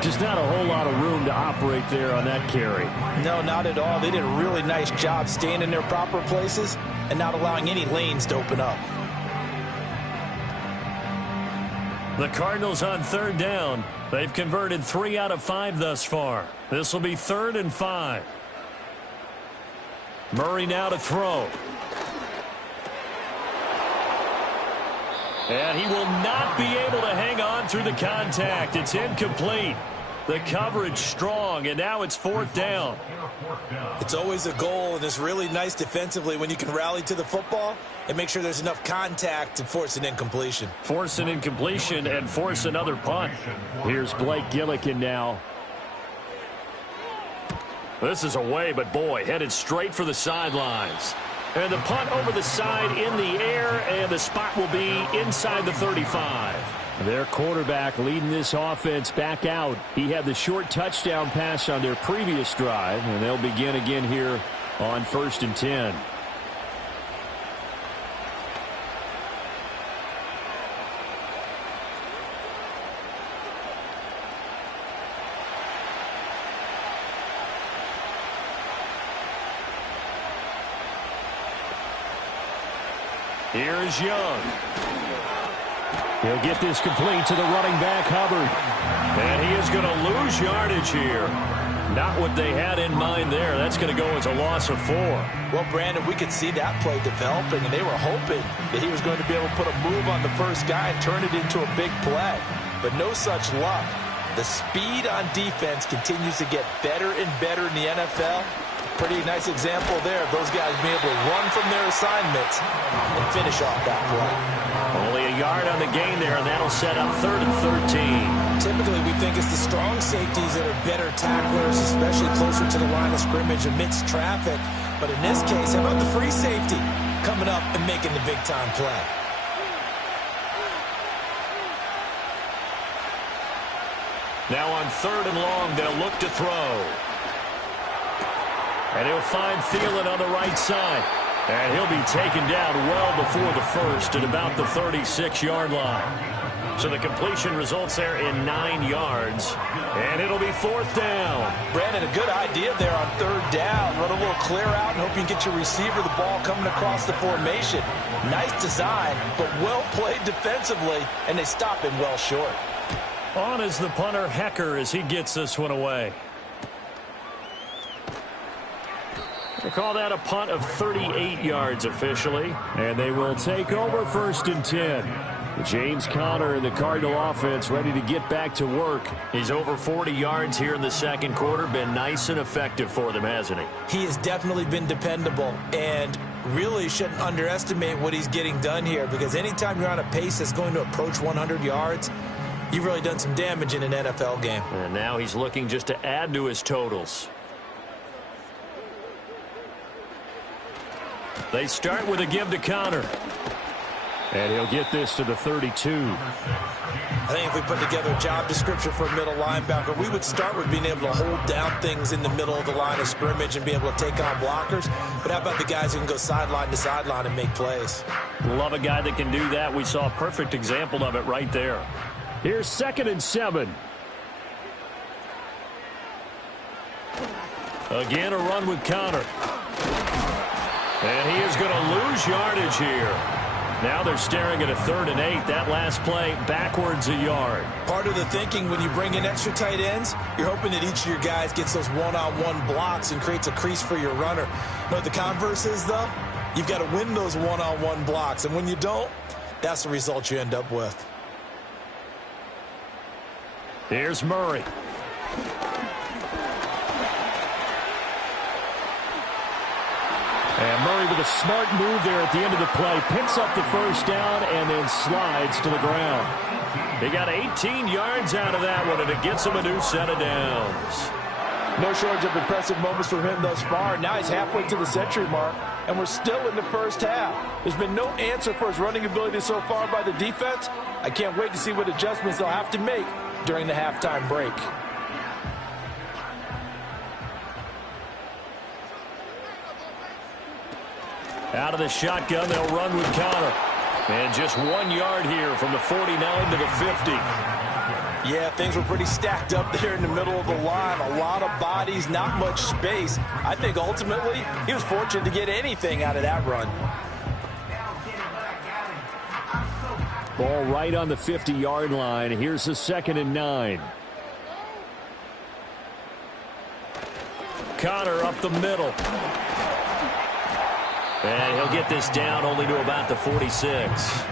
Just not a whole lot of room to operate there on that carry. No, not at all. They did a really nice job staying in their proper places and not allowing any lanes to open up. The Cardinals on 3rd down. They've converted 3 out of 5 thus far. This will be 3rd and 5. Murray now to throw. And he will not be able to hang on through the contact. It's incomplete. The coverage strong, and now it's 4th down. It's always a goal, and it's really nice defensively when you can rally to the football and make sure there's enough contact to force an incompletion. Force an incompletion and force another punt. Here's Blake Gillikin now. This is away, but boy, headed straight for the sidelines. And the punt over the side in the air, and the spot will be inside the 35. Their quarterback leading this offense back out. He had the short touchdown pass on their previous drive, and they'll begin again here on 1st and 10. Here's Young. He'll get this complete to the running back, Hubbard. And he is going to lose yardage here. Not what they had in mind there. That's going to go as a loss of 4. Well, Brandon, we could see that play developing, and they were hoping that he was going to be able to put a move on the first guy and turn it into a big play. But no such luck. The speed on defense continues to get better and better in the NFL. Pretty nice example there of those guys being able to run from their assignments and finish off that play. Only a yard on the gain there, and that'll set up 3rd and 13. Typically, we think it's the strong safeties that are better tacklers, especially closer to the line of scrimmage amidst traffic. But in this case, how about the free safety coming up and making the big-time play? Now on 3rd and long, they'll look to throw. And he'll find Thielen on the right side. And he'll be taken down well before the first at about the 36-yard line. So the completion results there in 9 yards. And it'll be 4th down. Brandon, a good idea there on 3rd down. Run a little clear out and hope you can get your receiver the ball coming across the formation. Nice design, but well played defensively, and they stop him well short. On is the punter, Hecker, as he gets this one away. They call that a punt of 38 yards officially. And they will take over 1st and 10. James Conner and the Cardinal offense ready to get back to work. He's over 40 yards here in the 2nd quarter. Been nice and effective for them, hasn't he? He has definitely been dependable, and really shouldn't underestimate what he's getting done here, because anytime you're on a pace that's going to approach 100 yards, you've really done some damage in an NFL game. And now he's looking just to add to his totals. They start with a give to Connor. And he'll get this to the 32. I think if we put together a job description for a middle linebacker, we would start with being able to hold down things in the middle of the line of scrimmage and be able to take on blockers. But how about the guys who can go sideline to sideline and make plays? Love a guy that can do that. We saw a perfect example of it right there. Here's 2nd and 7. Again, a run with Connor. And he is going to lose yardage here. Now they're staring at a 3rd and 8. That last play, backwards a yard. Part of the thinking when you bring in extra tight ends, you're hoping that each of your guys gets those one-on-one blocks and creates a crease for your runner. You know what the converse is, though? You've got to win those one-on-one blocks. And when you don't, that's the result you end up with. Here's Murray. And Murray with a smart move there at the end of the play. Picks up the first down and then slides to the ground. He got 18 yards out of that one, and it gets him a new set of downs. No shortage of impressive moments for him thus far. Now he's halfway to the century mark, and we're still in the first half. There's been no answer for his running ability so far by the defense. I can't wait to see what adjustments they'll have to make during the halftime break. Out of the shotgun, they'll run with Connor. And just 1 yard here from the 49 to the 50. Yeah, things were pretty stacked up there in the middle of the line. A lot of bodies, not much space. I think ultimately he was fortunate to get anything out of that run. Ball right on the 50-yard line. Here's the 2nd and 9. Connor up the middle. And he'll get this down only to about the 46.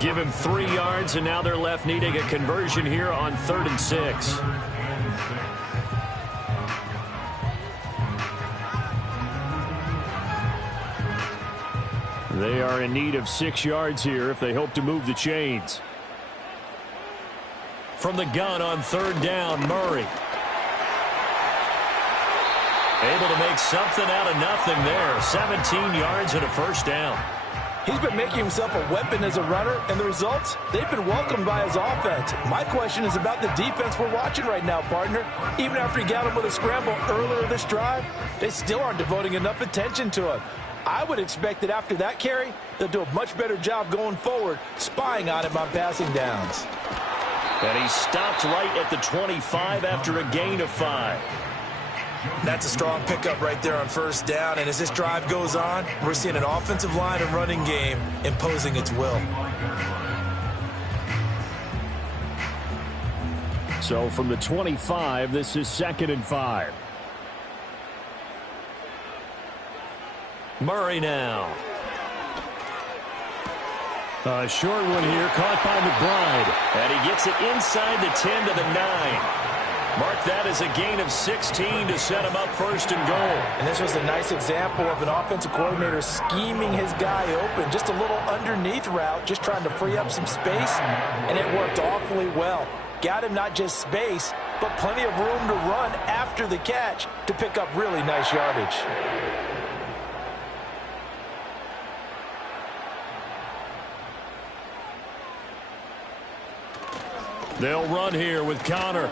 Give him 3 yards, and now they're left needing a conversion here on 3rd and 6. They are in need of 6 yards here if they hope to move the chains. From the gun on 3rd down, Murray. Able to make something out of nothing there. 17 yards and a first down. He's been making himself a weapon as a runner, and the results, they've been welcomed by his offense. My question is about the defense we're watching right now, partner. Even after he got him with a scramble earlier this drive, they still aren't devoting enough attention to him. I would expect that after that carry, they'll do a much better job going forward, spying on him on passing downs. And he stopped right at the 25 after a gain of 5. That's a strong pickup right there on 1st down, and as this drive goes on, we're seeing an offensive line and running game imposing its will. So from the 25, this is 2nd and 5. Murray now. A short one here, caught by McBride. And he gets it inside the 10 to the 9. Mark that as a gain of 16 to set him up 1st and goal. And this was a nice example of an offensive coordinator scheming his guy open. Just a little underneath route, just trying to free up some space, and it worked awfully well. Got him not just space, but plenty of room to run after the catch to pick up really nice yardage. They'll run here with Connor.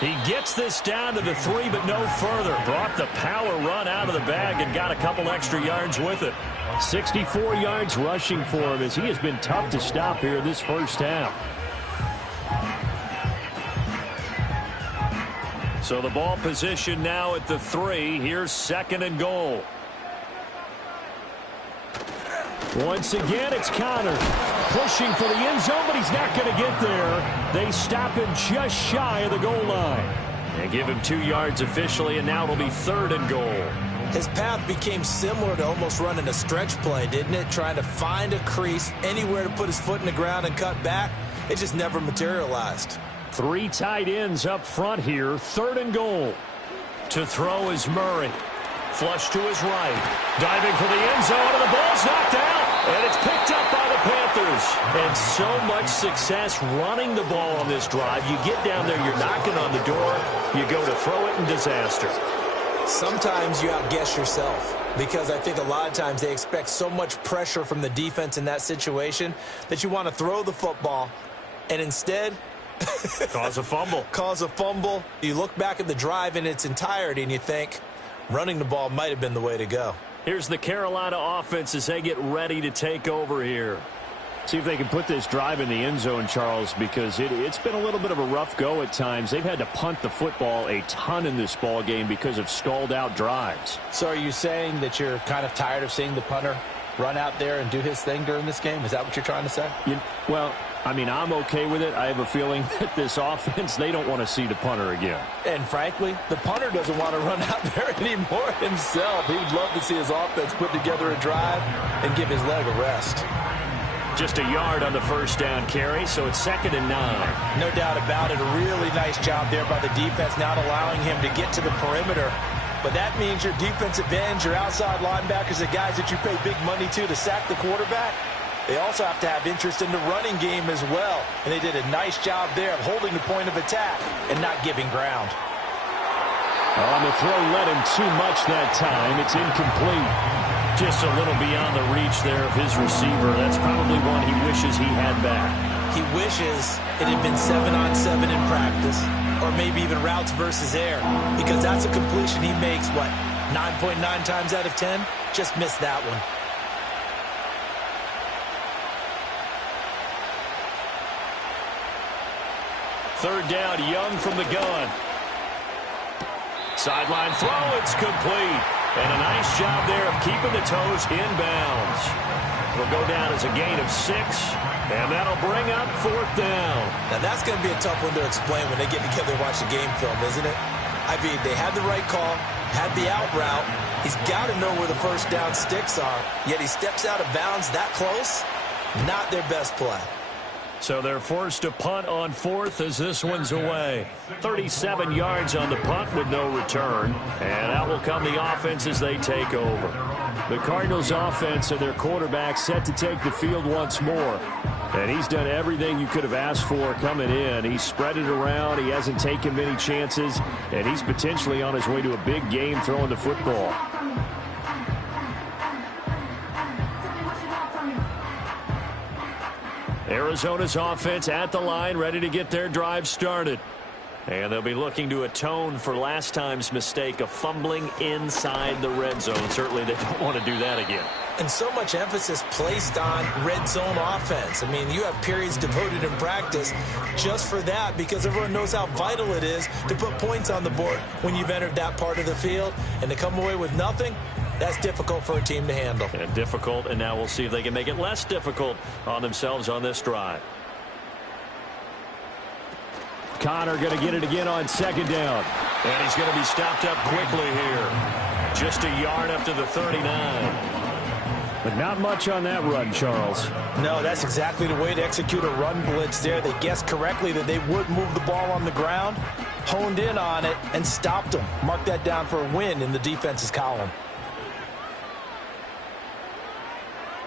He gets this down to the 3, but no further. Brought the power run out of the bag and got a couple extra yards with it. 64 yards rushing for him as he has been tough to stop here this first half. So the ball position now at the 3. Here's 2nd and goal. Once again, it's Connor pushing for the end zone, but he's not going to get there. They stop him just shy of the goal line. And give him 2 yards officially, and now it'll be 3rd and goal. His path became similar to almost running a stretch play, didn't it? Trying to find a crease, anywhere to put his foot in the ground and cut back. It just never materialized. 3 tight ends up front here, 3rd and goal. To throw is Murray. Flush to his right. Diving for the end zone, and the ball's knocked out. And it's picked up by the Panthers. And so much success running the ball on this drive. You get down there, you're knocking on the door. You go to throw it in disaster. Sometimes you outguess yourself. Because I think a lot of times they expect so much pressure from the defense in that situation that you want to throw the football and instead cause a fumble. Cause a fumble. You look back at the drive in its entirety and you think running the ball might have been the way to go. Here's the Carolina offense as they get ready to take over here. See if they can put this drive in the end zone, Charles, because it's been a little bit of a rough go at times. They've had to punt the football a ton in this ball game because of stalled-out drives. So are you saying that you're kind of tired of seeing the punter run out there and do his thing during this game? Is that what you're trying to say? Well, I mean, I'm okay with it. I have a feeling that this offense, they don't want to see the punter again. And frankly, the punter doesn't want to run out there anymore himself. He would love to see his offense put together a drive and give his leg a rest. Just a yard on the first down carry, so it's 2nd and 9. No doubt about it. A really nice job there by the defense, not allowing him to get to the perimeter. But that means your defensive ends, your outside linebackers, the guys that you pay big money to sack the quarterback, they also have to have interest in the running game as well. And they did a nice job there of holding the point of attack and not giving ground. On the throw, led him too much that time. It's incomplete. Just a little beyond the reach there of his receiver. That's probably one he wishes he had back. He wishes it had been 7-on-7 in practice, or maybe even routes versus air, because that's a completion he makes, what, 9.9 times out of 10? Just missed that one. Third down, Young from the gun. Sideline throw, it's complete. And a nice job there of keeping the toes inbounds. It'll go down as a gain of 6, and that'll bring up 4th down. Now, that's going to be a tough one to explain when they get together and watch the game film, isn't it? I mean, they had the right call, had the out route. He's got to know where the first down sticks are, yet he steps out of bounds that close. Not their best play. So they're forced to punt on 4th as this one's away. 37 yards on the punt with no return. And out will come the offense as they take over. The Cardinals offense and their quarterback set to take the field once more. And he's done everything you could have asked for coming in. He's spread it around. He hasn't taken many chances. And he's potentially on his way to a big game throwing the football. Arizona's offense at the line, ready to get their drive started. And they'll be looking to atone for last time's mistake of fumbling inside the red zone. Certainly they don't want to do that again. And so much emphasis placed on red zone offense. I mean, you have periods devoted in practice just for that, because everyone knows how vital it is to put points on the board when you've entered that part of the field. And to come away with nothing, that's difficult for a team to handle. And difficult, and now we'll see if they can make it less difficult on themselves on this drive. Connor going to get it again on 2nd down. And he's going to be stopped up quickly here. Just a yard up to the 39. But not much on that run, Charles. No, that's exactly the way to execute a run blitz there. They guessed correctly that they would move the ball on the ground, honed in on it, and stopped them. Mark that down for a win in the defense's column.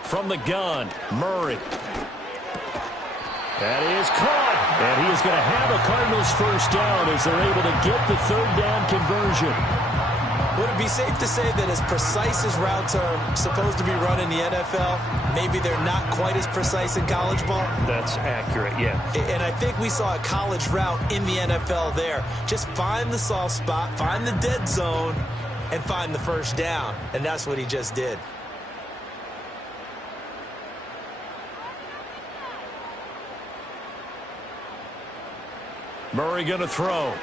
From the gun, Murray. That is caught. And he is going to have a Cardinals first down as they're able to get the 3rd down conversion. Would it be safe to say that as precise as routes are supposed to be run in the NFL, maybe they're not quite as precise in college ball? That's accurate, yeah. And I think we saw a college route in the NFL there. Just find the soft spot, find the dead zone, and find the first down. And that's what he just did. Murray going to throw.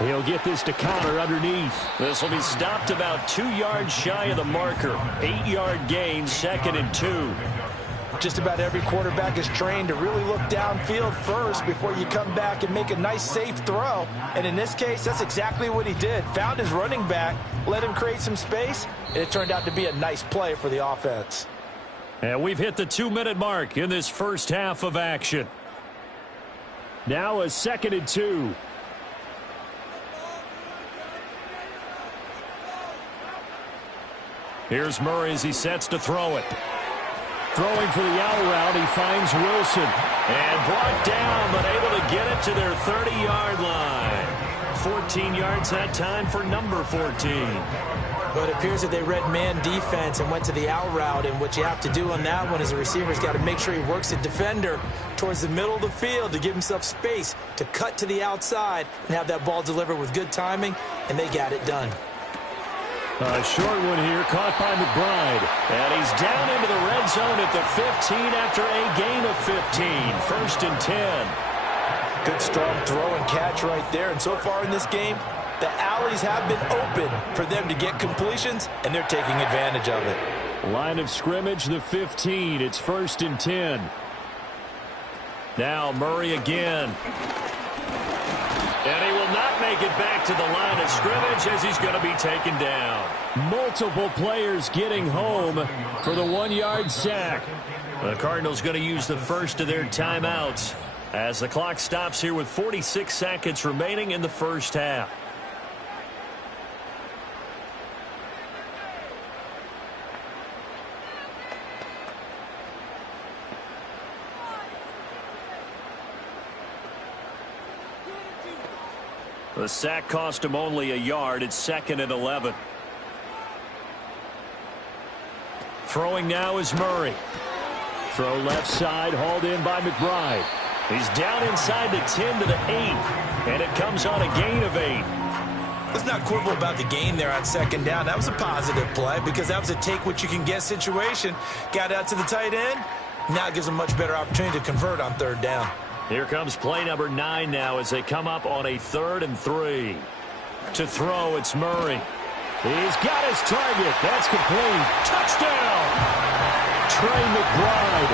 He'll get this to Connor underneath. This will be stopped about 2 yards shy of the marker. 8-yard gain, 2nd and 2. Just about every quarterback is trained to really look downfield first before you come back and make a nice, safe throw. And in this case, that's exactly what he did. Found his running back, let him create some space, and it turned out to be a nice play for the offense. And we've hit the 2-minute mark in this first half of action. Now a 2nd and 2. Here's Murray as he sets to throw it. Throwing for the out route, he finds Wilson. And brought down, but able to get it to their 30-yard line. 14 yards that time for number 14. But it appears that they read man defense and went to the out route, and what you have to do on that one is the receiver's got to make sure he works the defender towards the middle of the field to give himself space to cut to the outside and have that ball delivered with good timing, and they got it done. A short one here, caught by McBride. And he's down into the red zone at the 15 after a gain of 15. First and 10. Good strong throw and catch right there. And so far in this game, the alleys have been open for them to get completions, and they're taking advantage of it. Line of scrimmage, the 15. It's first and 10. Now Murray again. And he will not make it back to the line of scrimmage as he's going to be taken down. Multiple players getting home for the 1-yard sack. The Cardinals going to use the first of their timeouts as the clock stops here with 46 seconds remaining in the first half. The sack cost him only a yard. It's second and 11. Throwing now is Murray. Throw left side, hauled in by McBride. He's down inside the 10 to the 8. And it comes on a gain of 8. Let's not quibble about the gain there on second down. That was a positive play because that was a take-what-you-can-get situation. Got out to the tight end. Now it gives them a much better opportunity to convert on third down. Here comes play number 9 now as they come up on a 3rd and 3. To throw, it's Murray. He's got his target. That's complete. Touchdown! Trey McBride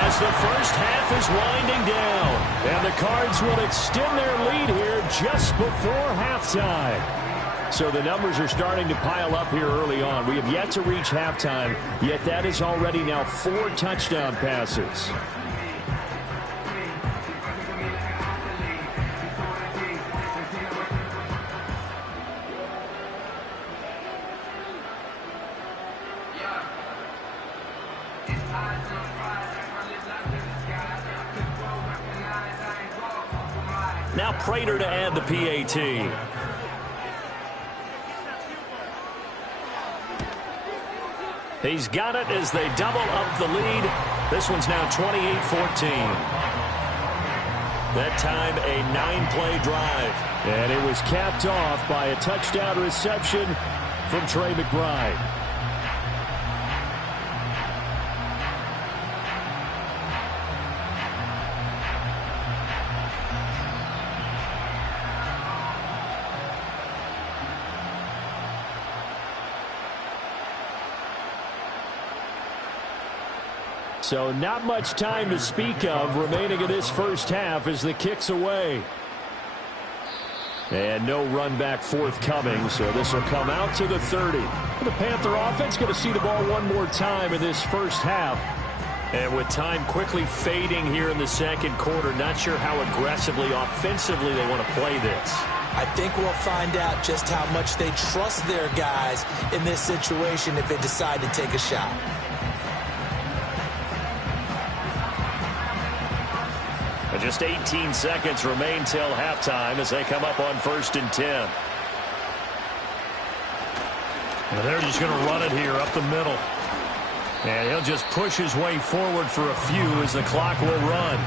as the first half is winding down. And the Cards will extend their lead here just before halftime. So the numbers are starting to pile up here early on. We have yet to reach halftime, yet that is already now 4 touchdown passes. Now Prater to add the PAT. He's got it as they double up the lead. This one's now 28-14. That time a 9-play drive. And it was capped off by a touchdown reception from Trey McBride. So not much time to speak of remaining in this first half as the kick's away. And no run back forthcoming, so this will come out to the 30. The Panther offense going to see the ball one more time in this first half. And with time quickly fading here in the second quarter, not sure how aggressively, offensively they want to play this. I think we'll find out just how much they trust their guys in this situation if they decide to take a shot. Just 18 seconds remain till halftime as they come up on 1st and 10. And they're just going to run it here up the middle. And he'll just push his way forward for a few as the clock will run.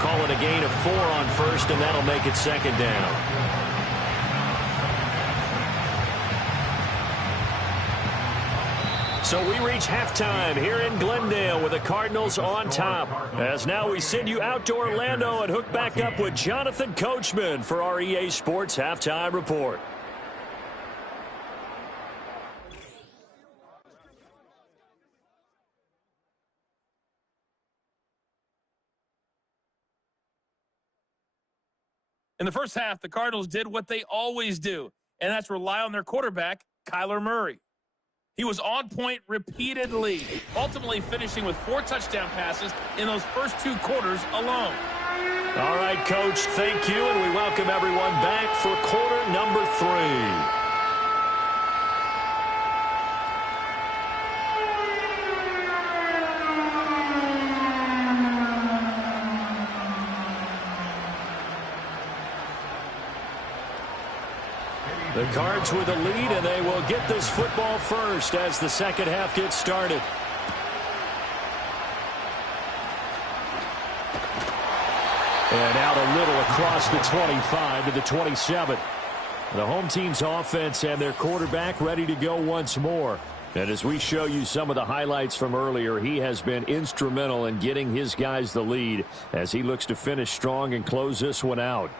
Call it a gain of 4 on 1st, and that'll make it 2nd down. So we reach halftime here in Glendale with the Cardinals on top. As now we send you out to Orlando and hook back up with Jonathan Coachman for our EA Sports Halftime Report. In the first half, the Cardinals did what they always do, and that's rely on their quarterback, Kyler Murray. He was on point repeatedly, ultimately finishing with 4 touchdown passes in those first 2 quarters alone. All right, Coach, thank you, and we welcome everyone back for quarter number 3. The Cards with the lead, and they will get this football first as the second half gets started. And out a little across the 25 to the 27. The home team's offense and their quarterback ready to go once more. And as we show you some of the highlights from earlier, he has been instrumental in getting his guys the lead as he looks to finish strong and close this one out.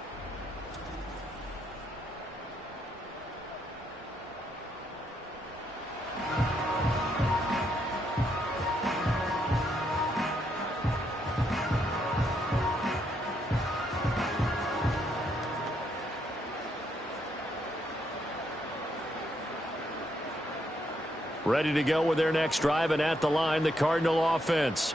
Ready to go with their next drive, and at the line, the Cardinal offense.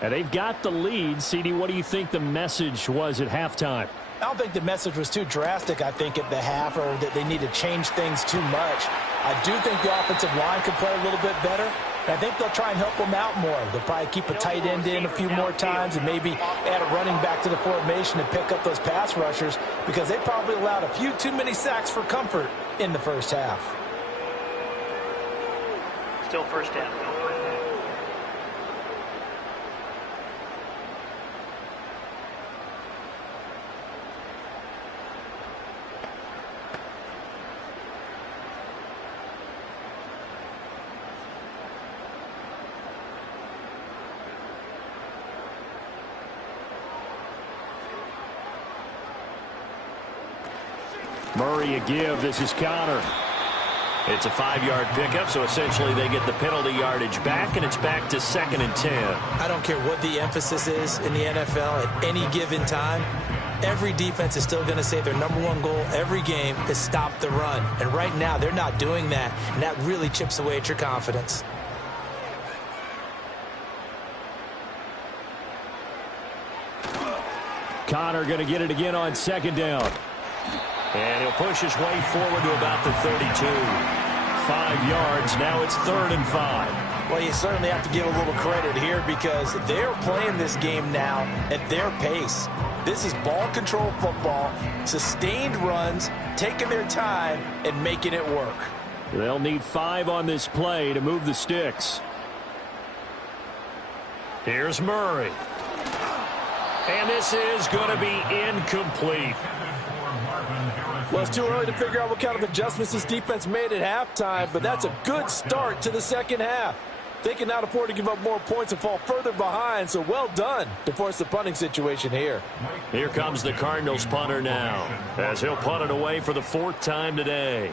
And they've got the lead. CD, what do you think the message was at halftime? I don't think the message was too drastic, I think, at the half, or that they need to change things too much. I do think the offensive line could play a little bit better. And I think they'll try and help them out more. They'll probably keep a tight end in a few more times and maybe add a running back to the formation to pick up those pass rushers, because they probably allowed a few too many sacks for comfort in the first half. Still first down. Murray a give. This is Connor. It's a 5-yard pickup, so essentially they get the penalty yardage back, and it's back to 2nd and 10. I don't care what the emphasis is in the NFL at any given time. Every defense is still going to say their #1 goal every game is stop the run. And right now, they're not doing that, and that really chips away at your confidence. Connor going to get it again on 2nd down. And he'll push his way forward to about the 32. 5 yards. Now it's 3rd and 5. Well, you certainly have to give a little credit here, because they're playing this game now at their pace. This is ball control football, sustained runs, taking their time and making it work. They'll need 5 on this play to move the sticks. Here's Murray. And this is going to be incomplete. Well, it's too early to figure out what kind of adjustments this defense made at halftime, but that's a good start to the second half. They cannot afford to give up more points and fall further behind, so well done to force the punting situation here. Here comes the Cardinals punter now, as he'll punt it away for the 4th time today.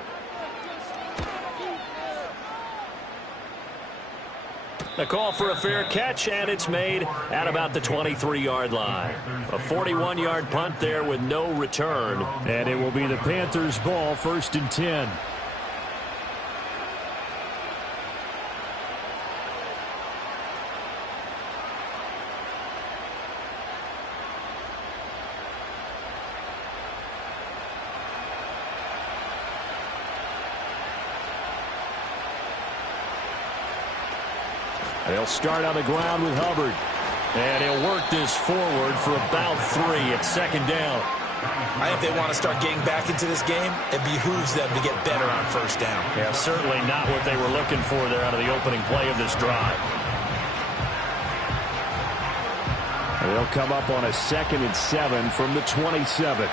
A call for a fair catch, and it's made at about the 23-yard line. A 41-yard punt there with no return. And it will be the Panthers' ball, 1st and 10. They'll start on the ground with Hubbard. And he'll work this forward for about 3 at 2nd down. I think they want to start getting back into this game. It behooves them to get better on 1st down. Yeah, certainly not what they were looking for there out of the opening play of this drive. They'll come up on a 2nd and 7 from the 27.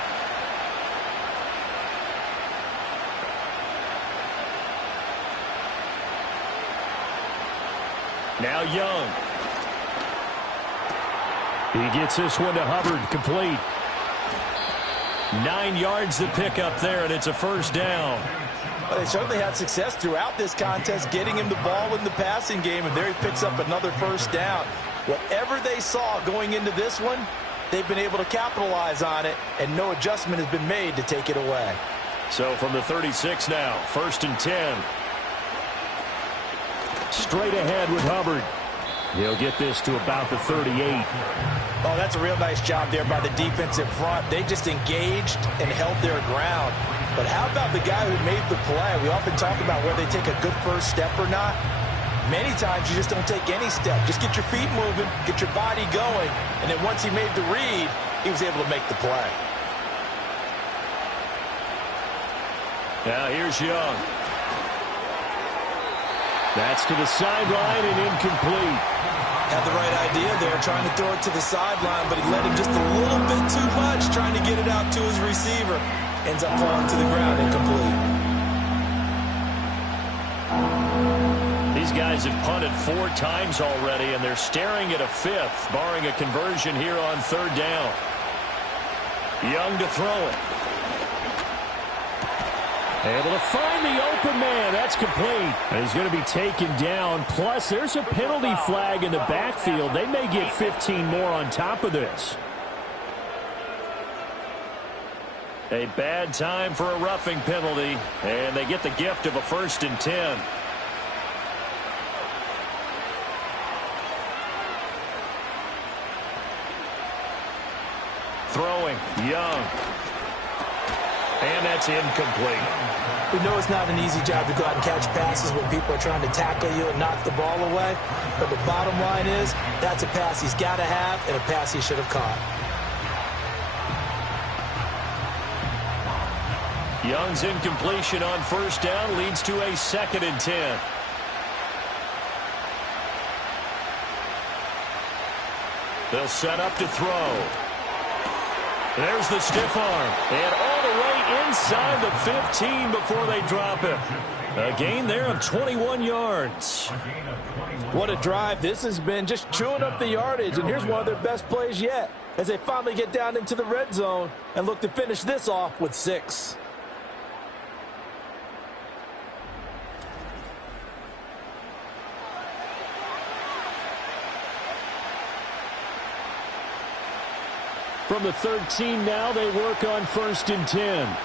Now Young. He gets this one to Hubbard, complete. 9 yards to pick up there, and it's a 1st down. Well, they certainly had success throughout this contest getting him the ball in the passing game, and there he picks up another 1st down. Whatever they saw going into this one, they've been able to capitalize on it, and no adjustment has been made to take it away. So from the 36 now, 1st and 10. Straight ahead with Hubbard. He'll get this to about the 38. Oh, that's a real nice job there by the defensive front. They just engaged and held their ground. But how about the guy who made the play? We often talk about whether they take a good first step or not. Many times you just don't take any step. Just get your feet moving, get your body going, and then once he made the read, he was able to make the play. Now here's Young. That's to the sideline and incomplete. Had the right idea there, trying to throw it to the sideline, but he let him just a little bit too much, trying to get it out to his receiver. Ends up falling to the ground, incomplete. These guys have punted 4 times already, and they're staring at a 5th, barring a conversion here on 3rd down. Young to throw it. Able to find the open man. That's complete. And he's going to be taken down. Plus, there's a penalty flag in the backfield. They may get 15 more on top of this. A bad time for a roughing penalty, and they get the gift of a 1st and 10. Throwing, Young. And that's incomplete. We know it's not an easy job to go out and catch passes when people are trying to tackle you and knock the ball away. But the bottom line is, that's a pass he's got to have and a pass he should have caught. Young's incompletion on 1st down leads to a 2nd and 10. They'll set up to throw. There's the stiff arm. And all the way inside the 15 before they drop it. A gain there of 21 yards. What a drive this has been, just chewing up the yardage. And here's one of their best plays yet, as they finally get down into the red zone and look to finish this off with 6. From the 13 now, they work on 1st and 10.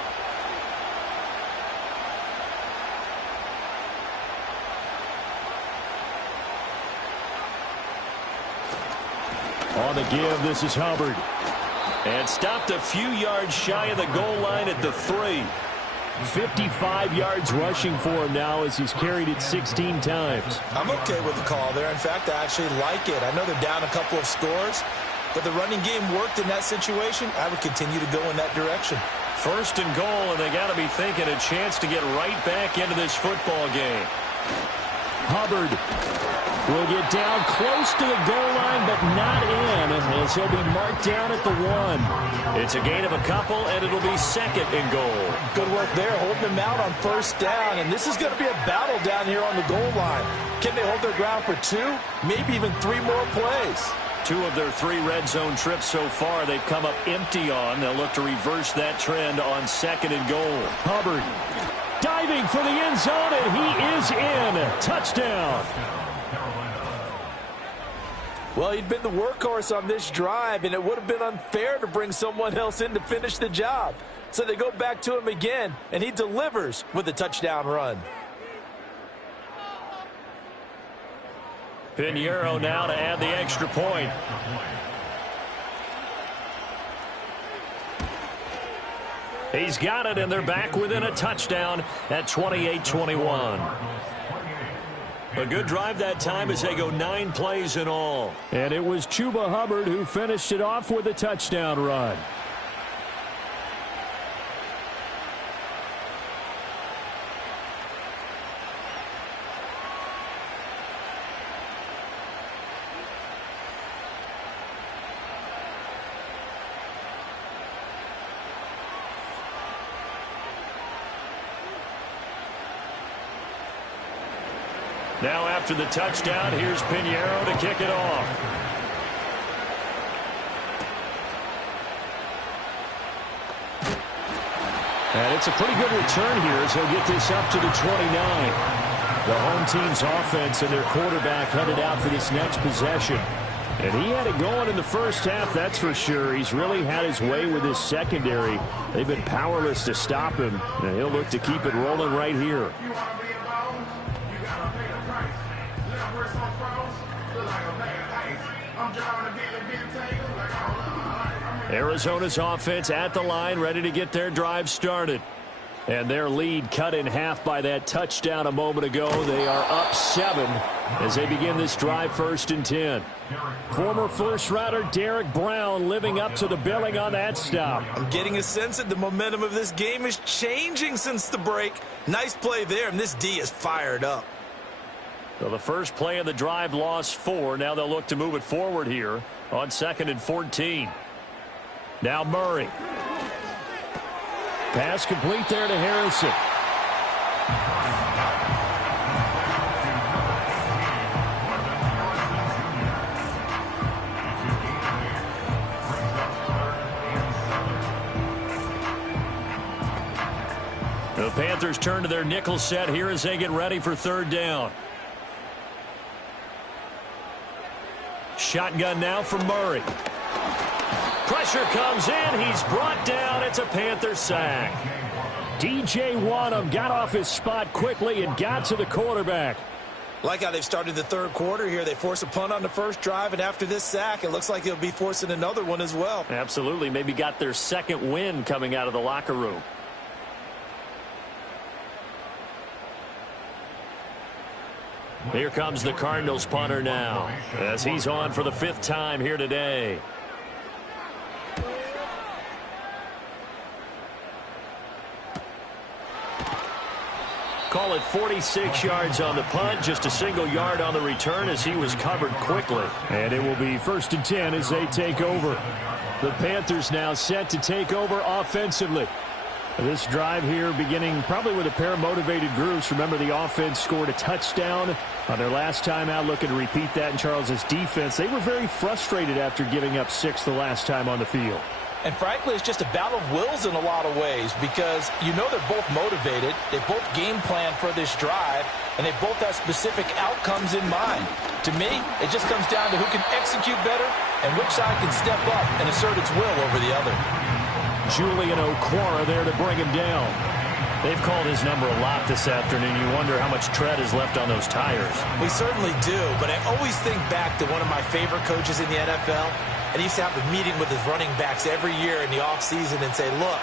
On the give, this is Hubbard. And stopped a few yards shy of the goal line at the 3. 55 yards rushing for him now as he's carried it 16 times. I'm okay with the call there. In fact, I actually like it. I know they're down a couple of scores, but the running game worked in that situation. I would continue to go in that direction. 1st and goal, and they got to be thinking a chance to get right back into this football game. Hubbard will get down close to the goal line, but not in, as he'll be marked down at the 1. It's a gain of a couple, and it'll be 2nd and goal. Good work there, holding them out on 1st down, and this is going to be a battle down here on the goal line. Can they hold their ground for 2, maybe even 3 more plays? 2 of their 3 red zone trips so far they've come up empty on. They'll look to reverse that trend on 2nd and goal. Hubbard diving for the end zone, and he is in. Touchdown. Well, he'd been the workhorse on this drive, and it would have been unfair to bring someone else in to finish the job. So they go back to him again, and he delivers with a touchdown run. Pinheiro now to add the extra point. He's got it, and they're back within a touchdown at 28-21. A good drive that time as they go 9 plays in all. And it was Chuba Hubbard who finished it off with a touchdown run. Now after the touchdown, here's Pinheiro to kick it off. And it's a pretty good return here as he'll get this up to the 29. The home team's offense and their quarterback headed out for this next possession. And he had it going in the first half, that's for sure. He's really had his way with his secondary. They've been powerless to stop him. And he'll look to keep it rolling right here. Arizona's offense at the line, ready to get their drive started. And their lead cut in half by that touchdown a moment ago. They are up 7 as they begin this drive, 1st and 10. Former first-rounder Derek Brown living up to the billing on that stop. I'm getting a sense that the momentum of this game is changing since the break. Nice play there, and this D is fired up. So the first play of the drive lost 4. Now they'll look to move it forward here on 2nd and 14. Now Murray. Pass complete there to Harrison. The Panthers turn to their nickel set here as they get ready for 3rd down. Shotgun now for Murray. Pressure comes in. He's brought down. It's a Panther sack. DJ Wanham got off his spot quickly and got to the quarterback. Like how they've started the 3rd quarter here. They force a punt on the first drive, and after this sack, it looks like they'll be forcing another one as well. Absolutely. Maybe got their 2nd win coming out of the locker room. Here comes the Cardinals punter now as he's on for the 5th time here today. Call it 46 yards on the punt, just a single yard on the return as he was covered quickly. And it will be 1st and 10 as they take over. The Panthers now set to take over offensively. This drive here beginning probably with a pair of motivated groups. Remember, the offense scored a touchdown on their last time out. Looking to repeat that in Charles's defense. They were very frustrated after giving up 6 the last time on the field. And frankly, it's just a battle of wills in a lot of ways because you know they're both motivated. They both game plan for this drive, and they both have specific outcomes in mind. To me, it just comes down to who can execute better and which side can step up and assert its will over the other. Julian Okwara there to bring him down. They've called his number a lot this afternoon. You wonder how much tread is left on those tires. We certainly do, but I always think back to one of my favorite coaches in the NFL. And he used to have a meeting with his running backs every year in the offseason and say, look,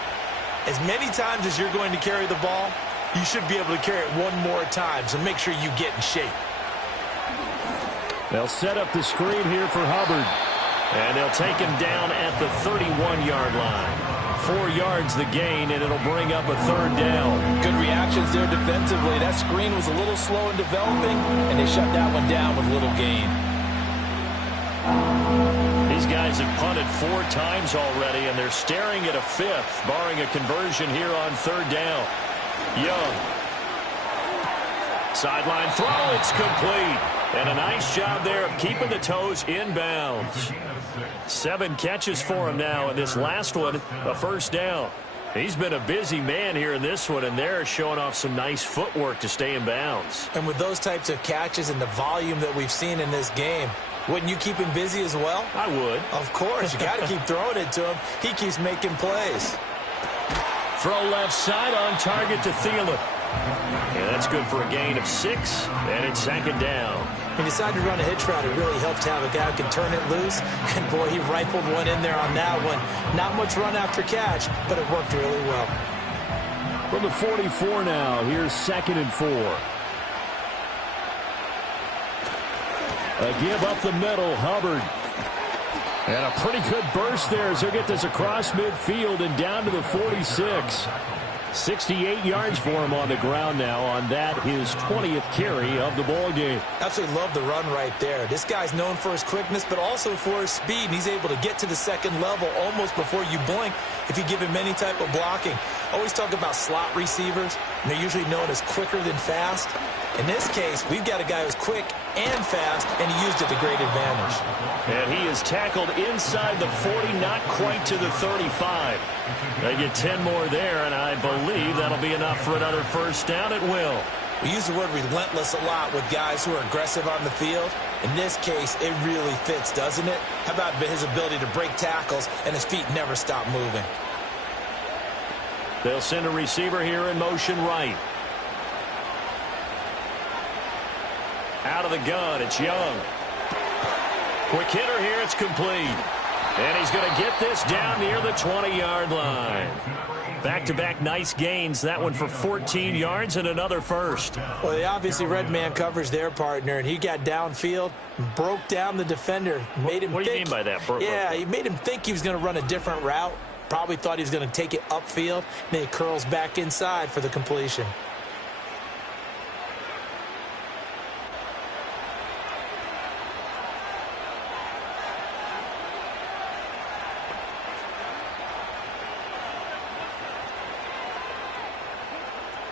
as many times as you're going to carry the ball, you should be able to carry it one more time, so make sure you get in shape. They'll set up the screen here for Hubbard. And they'll take him down at the 31-yard line. 4 yards the gain, and it'll bring up a 3rd down. Good reactions there defensively. That screen was a little slow in developing, and they shut that one down with little gain. These guys have punted 4 times already, and they're staring at a 5th, barring a conversion here on 3rd down. Young. Sideline throw, it's complete. And a nice job there of keeping the toes inbounds. 7 catches for him now, and this last one, a 1st down. He's been a busy man here in this one, and they're showing off some nice footwork to stay in bounds. And with those types of catches and the volume that we've seen in this game, wouldn't you keep him busy as well? I would. Of course. You got to keep throwing it to him. He keeps making plays. Throw left side on target to Thielen. Yeah, that's good for a gain of 6, and it's 2nd down. He decided to run a hitch route. It really helped to have a guy who can turn it loose. And, boy, he rifled one in there on that one. Not much run after catch, but it worked really well. From the 44 now, here's 2nd and 4. A give up the middle, Hubbard. And a pretty good burst there as he'll get this across midfield and down to the 46. 68 yards for him on the ground now on that, his 20th carry of the ball game. Absolutely love the run right there. This guy's known for his quickness, but also for his speed. And he's able to get to the 2nd level almost before you blink if you give him any type of blocking. Always talk about slot receivers, and they're usually known as quicker than fast. In this case, we've got a guy who's quick and fast, and he used it to great advantage. And he is tackled inside the 40, not quite to the 35. They get 10 more there, and I believe that'll be enough for another 1st down. It will. We use the word relentless a lot with guys who are aggressive on the field. In this case, it really fits, doesn't it? How about his ability to break tackles and his feet never stop moving? They'll send a receiver here in motion right. Out of the gun, it's Young. Quick hitter here, it's complete. And he's going to get this down near the 20-yard line. Back-to-back nice gains. That one for 14 yards and another first. Well, they obviously read man coverage their partner, and he got downfield, broke down the defender, made him What do you mean by that? He made him think he was going to run a different route. Probably thought he was going to take it upfield. Then he curls back inside for the completion.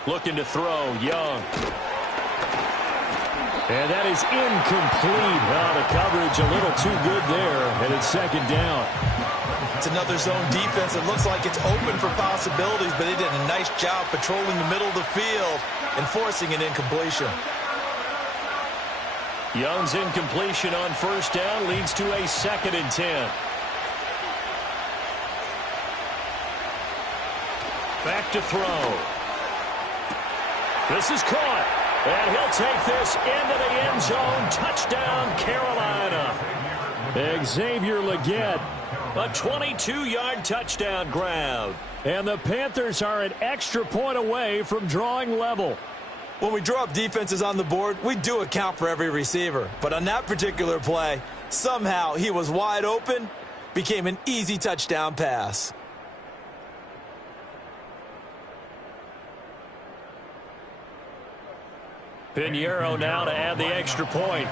Looking to throw, Young. And that is incomplete. The coverage a little too good there, and it's second down. It's another zone defense. It looks like it's open for possibilities, but they did a nice job patrolling the middle of the field and forcing an incompletion. Young's incompletion on first down leads to a 2nd and 10. Back to throw. This is caught, and he'll take this into the end zone. Touchdown, Carolina. Xavier Legette. A 22-yard touchdown grab. And the Panthers are an extra point away from drawing level. When we draw up defenses on the board, we do account for every receiver. But on that particular play, somehow he was wide open, became an easy touchdown pass. Pinheiro now to add the extra point.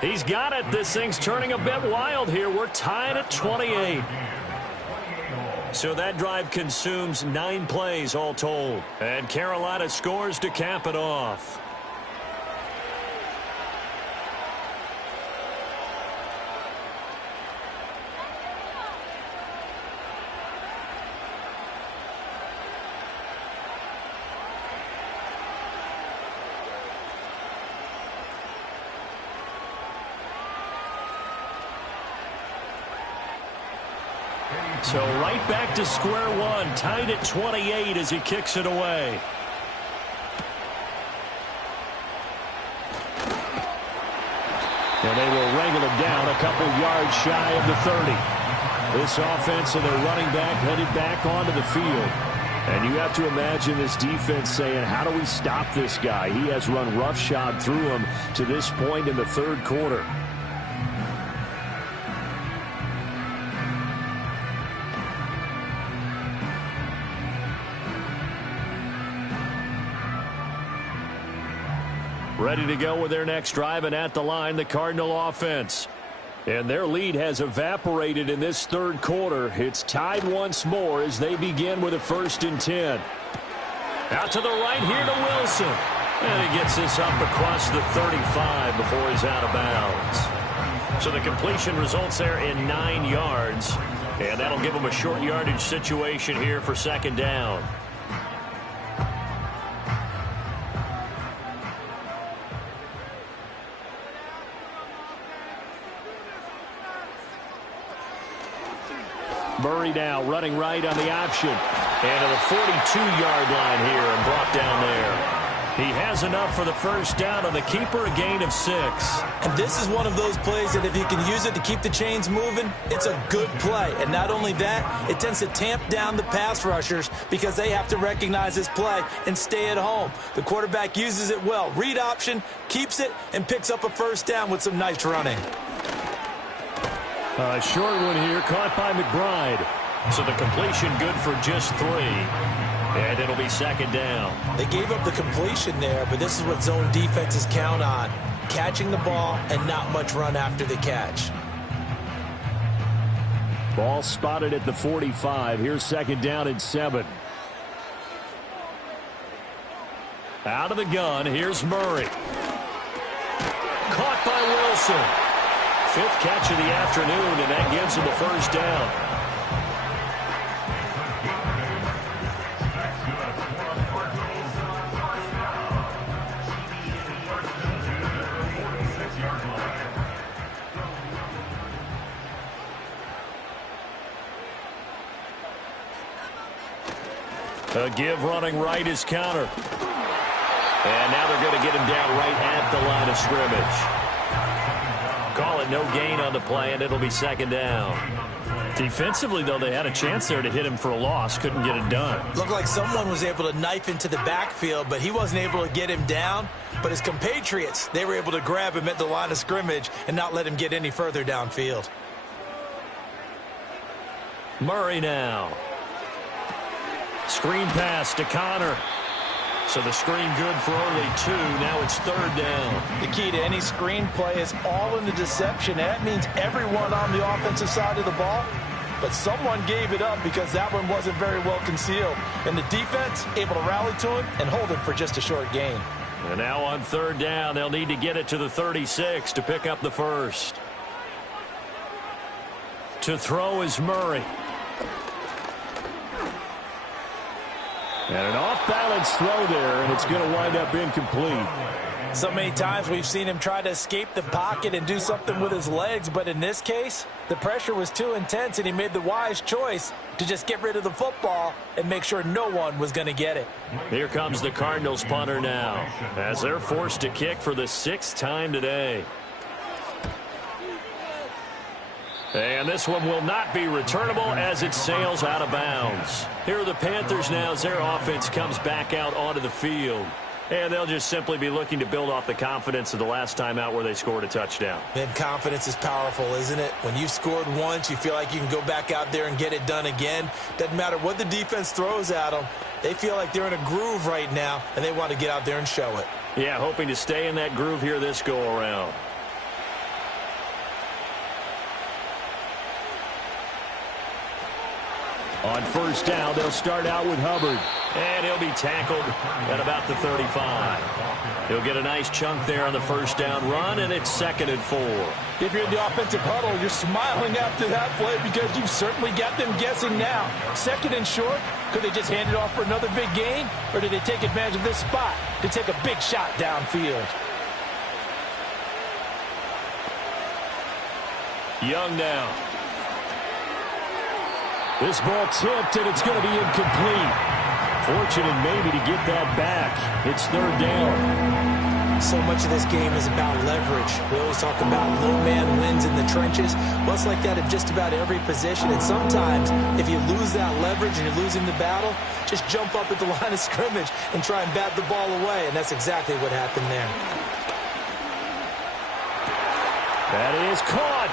He's got it. This thing's turning a bit wild here. We're tied at 28. So that drive consumes 9 plays all told. And Carolina scores to cap it off. So right back to square one, tied at 28 as he kicks it away. And they will wrangle him down a couple yards shy of the 30. This offense and their running back headed back onto the field. And you have to imagine this defense saying, how do we stop this guy? He has run roughshod through him to this point in the third quarter. Ready to go with their next drive, and at the line, the Cardinal offense. And their lead has evaporated in this third quarter. It's tied once more as they begin with a 1st and 10. Out to the right here to Wilson. And he gets this up across the 35 before he's out of bounds. So the completion results there in 9 yards. And that'll give him a short yardage situation here for 2nd down. Murray now running right on the option. And to the 42-yard line here and brought down there. He has enough for the first down on the keeper, a gain of 6. And this is one of those plays that if you can use it to keep the chains moving, it's a good play. And not only that, it tends to tamp down the pass rushers because they have to recognize this play and stay at home. The quarterback uses it well. Read option, keeps it, and picks up a first down with some nice running. A short one here, caught by McBride. So the completion good for just 3. And it'll be 2nd down. They gave up the completion there, but this is what zone defenses count on. Catching the ball and not much run after the catch. Ball spotted at the 45. Here's 2nd down and 7. Out of the gun, here's Murray. Caught by Wilson. 5th catch of the afternoon, and that gives him a first down. A give running right is counter. And now they're going to get him down right at the line of scrimmage. Call it no gain on the play, and it'll be second down. Defensively, though, they had a chance there to hit him for a loss. Couldn't get it done. Looked like someone was able to knife into the backfield, but he wasn't able to get him down. But his compatriots, they were able to grab him at the line of scrimmage and not let him get any further downfield. Murray now. Screen pass to Connor. So the screen good for only 2. Now it's third down. The key to any screen play is all in the deception. That means everyone on the offensive side of the ball. But someone gave it up because that one wasn't very well concealed. And the defense able to rally to him and hold him for just a short gain. And now on third down, they'll need to get it to the 36 to pick up the first. To throw is Murray. And an off-balance throw there, and it's going to wind up incomplete. So many times we've seen him try to escape the pocket and do something with his legs, but in this case, the pressure was too intense, and he made the wise choice to just get rid of the football and make sure no one was going to get it. Here comes the Cardinals punter now, as they're forced to kick for the 6th time today. And this one will not be returnable as it sails out of bounds. Here are the Panthers now as their offense comes back out onto the field. And they'll just simply be looking to build off the confidence of the last time out where they scored a touchdown. And confidence is powerful, isn't it? When you've scored once, you feel like you can go back out there and get it done again. Doesn't matter what the defense throws at them. They feel like they're in a groove right now, and they want to get out there and show it. Yeah, hoping to stay in that groove here this go-around. On first down, they'll start out with Hubbard. And he'll be tackled at about the 35. He'll get a nice chunk there on the first down run, and it's 2nd and 4. If you're in the offensive huddle, you're smiling after that play because you've certainly got them guessing now. 2nd and short, could they just hand it off for another big gain? Or did they take advantage of this spot to take a big shot downfield? Young now. This ball tipped, and it's going to be incomplete. Fortunate maybe to get that back. It's third down. So much of this game is about leverage. We always talk about low man wins in the trenches. Well, it's like that in just about every position. And sometimes, if you lose that leverage and you're losing the battle, just jump up at the line of scrimmage and try and bat the ball away. And that's exactly what happened there. That is caught.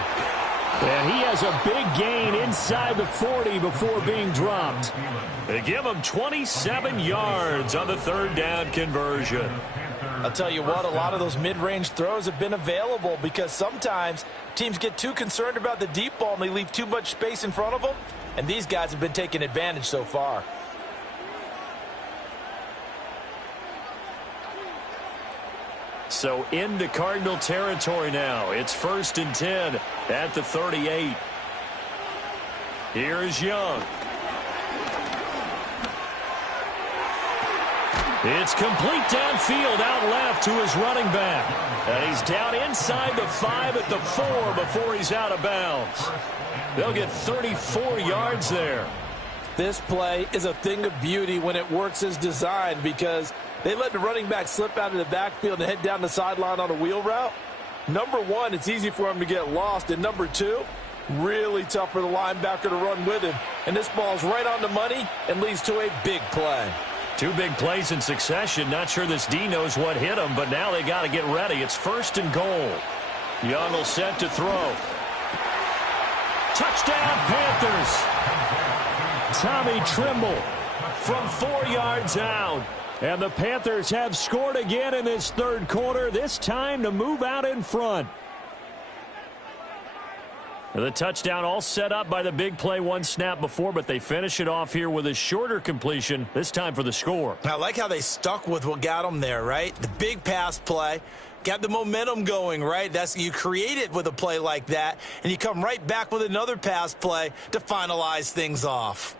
And he has a big gain inside the 40 before being dropped. They give him 27 yards on the third down conversion. I'll tell you what, a lot of those mid-range throws have been available because sometimes teams get too concerned about the deep ball and they leave too much space in front of them. And these guys have been taking advantage so far. So into Cardinal territory now. It's 1st and 10 at the 38. Here's Young. It's complete downfield out left to his running back. And he's down inside the 5 at the 4 before he's out of bounds. They'll get 34 yards there. This play is a thing of beauty when it works as designed because they let the running back slip out of the backfield and head down the sideline on a wheel route. Number one, it's easy for him to get lost. And number two, really tough for the linebacker to run with him. And this ball's right on the money and leads to a big play. 2 big plays in succession. Not sure this D knows what hit him, but now they got to get ready. It's 1st and goal. Young will set to throw. Touchdown, Panthers. Tommy Trimble from 4 yards out. And the Panthers have scored again in this third quarter, this time to move out in front. The touchdown all set up by the big play one snap before, but they finish it off here with a shorter completion, this time for the score. I like how they stuck with what got them there, right? The big pass play. Got the momentum going, right? You create it with a play like that, and you come right back with another pass play to finalize things off.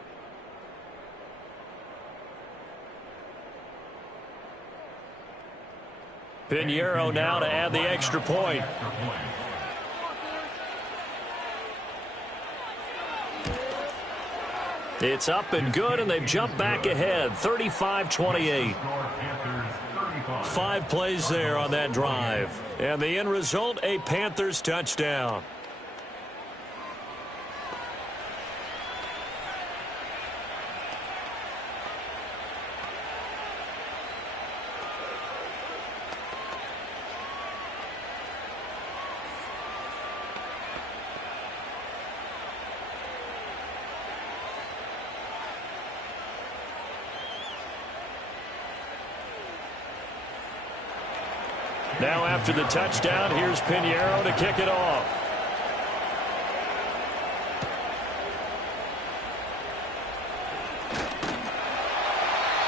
Pinheiro now to add the extra point. It's up and good, and they've jumped back ahead, 35-28. 5 plays there on that drive. And the end result, a Panthers touchdown. Now after the touchdown, here's Pinheiro to kick it off.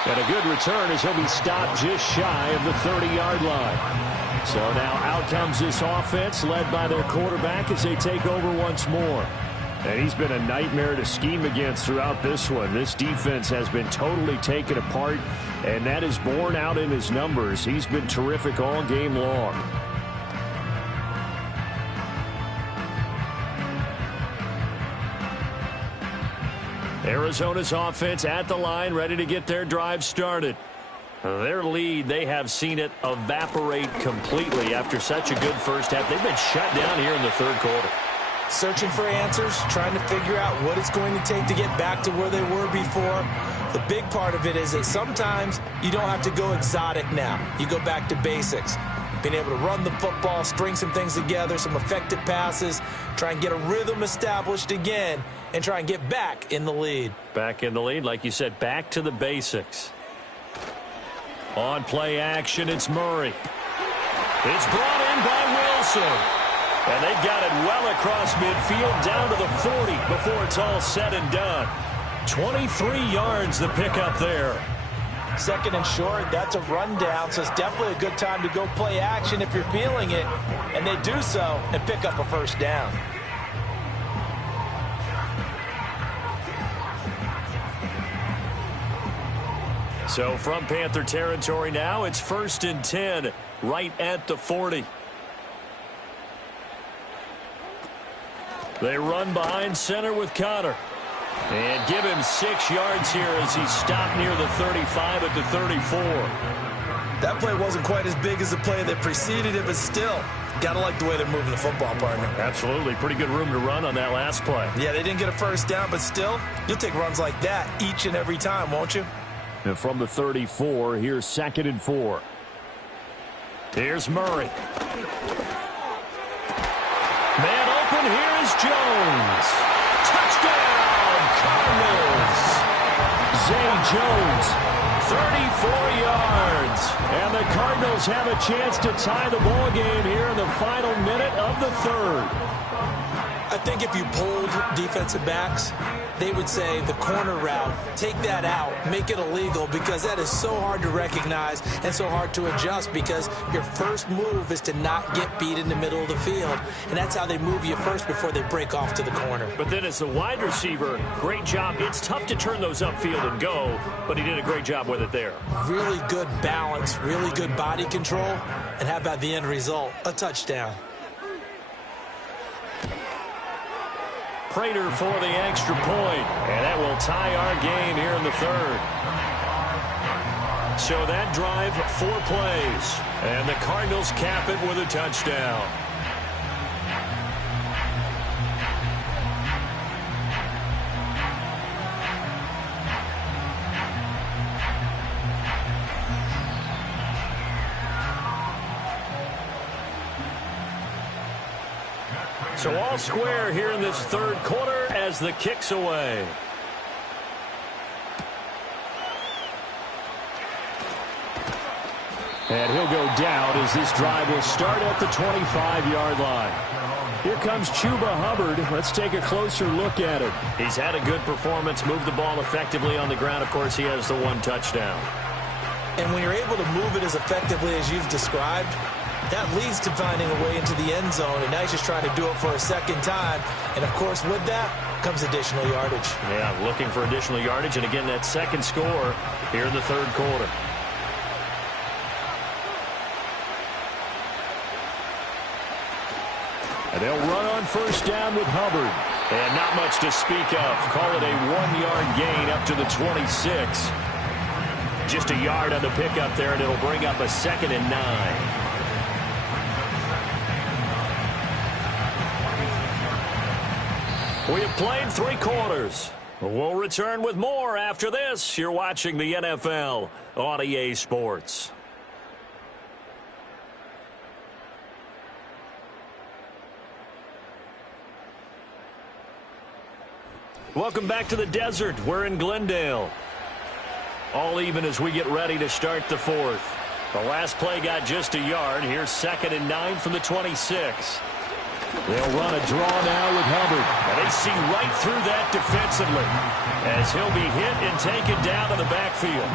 And a good return as he'll be stopped just shy of the 30-yard line. So now out comes this offense led by their quarterback as they take over once more. And he's been a nightmare to scheme against throughout this one. This defense has been totally taken apart, and that is borne out in his numbers. He's been terrific all game long. Arizona's offense at the line, ready to get their drive started. Their lead, they have seen it evaporate completely after such a good first half. They've been shut down here in the third quarter. Searching for answers, trying to figure out what it's going to take to get back to where they were before. The big part of it is that sometimes you don't have to go exotic now. You go back to basics. Being able to run the football, string some things together, some effective passes, try and get a rhythm established again, and try and get back in the lead. Back in the lead, like you said, back to the basics. On play action, it's Murray. It's brought in by Wilson. And they've got it well across midfield down to the 40 before it's all said and done. 23 yards the pickup there. Second and short, that's a rundown, so it's definitely a good time to go play action if you're feeling it. And they do so and pick up a first down. So from Panther territory now, it's 1st and 10 right at the 40. They run behind center with Connor. And give him 6 yards here as he's stopped near the 35 at the 34. That play wasn't quite as big as the play that preceded it, but still, gotta like the way they're moving the football, partner. Absolutely. Pretty good room to run on that last play. Yeah, they didn't get a first down, but still, you'll take runs like that each and every time, won't you? And from the 34, here's 2nd and 4. Here's Murray. Man open, here is Jones. Touchdown, Cardinals. Zay Jones, 34 yards. And the Cardinals have a chance to tie the ball game here in the final minute of the third. I think if you polled defensive backs, they would say the corner route, take that out, make it illegal, because that is so hard to recognize and so hard to adjust, because your first move is to not get beat in the middle of the field. And that's how they move you first before they break off to the corner. But then as the wide receiver, great job. It's tough to turn those upfield and go, but he did a great job with it there. Really good balance, really good body control. And how about the end result? A touchdown. Prater for the extra point, and that will tie our game here in the third. So that drive, 4 plays, and the Cardinals cap it with a touchdown. So all square here in this third quarter as the kick's away. And he'll go down as this drive will start at the 25-yard line. Here comes Chuba Hubbard. Let's take a closer look at it. He's had a good performance, moved the ball effectively on the ground. Of course, he has the 1 touchdown. And when you're able to move it as effectively as you've described, that leads to finding a way into the end zone, and now he's just trying to do it for a second time. And, of course, with that comes additional yardage. Yeah, looking for additional yardage, and again, that second score here in the third quarter. And they'll run on first down with Hubbard. And not much to speak of. Call it a 1-yard gain up to the 26. just a yard on the pickup there, and it'll bring up a 2nd and 9. We have played 3 quarters. We'll return with more after this. You're watching the NFL on EA Sports. Welcome back to the desert. We're in Glendale. All even as we get ready to start the 4th. The last play got just a yard. Here's 2nd and 9 from the 26. They'll run a draw now with Hubbard. And they see right through that defensively as he'll be hit and taken down to the backfield.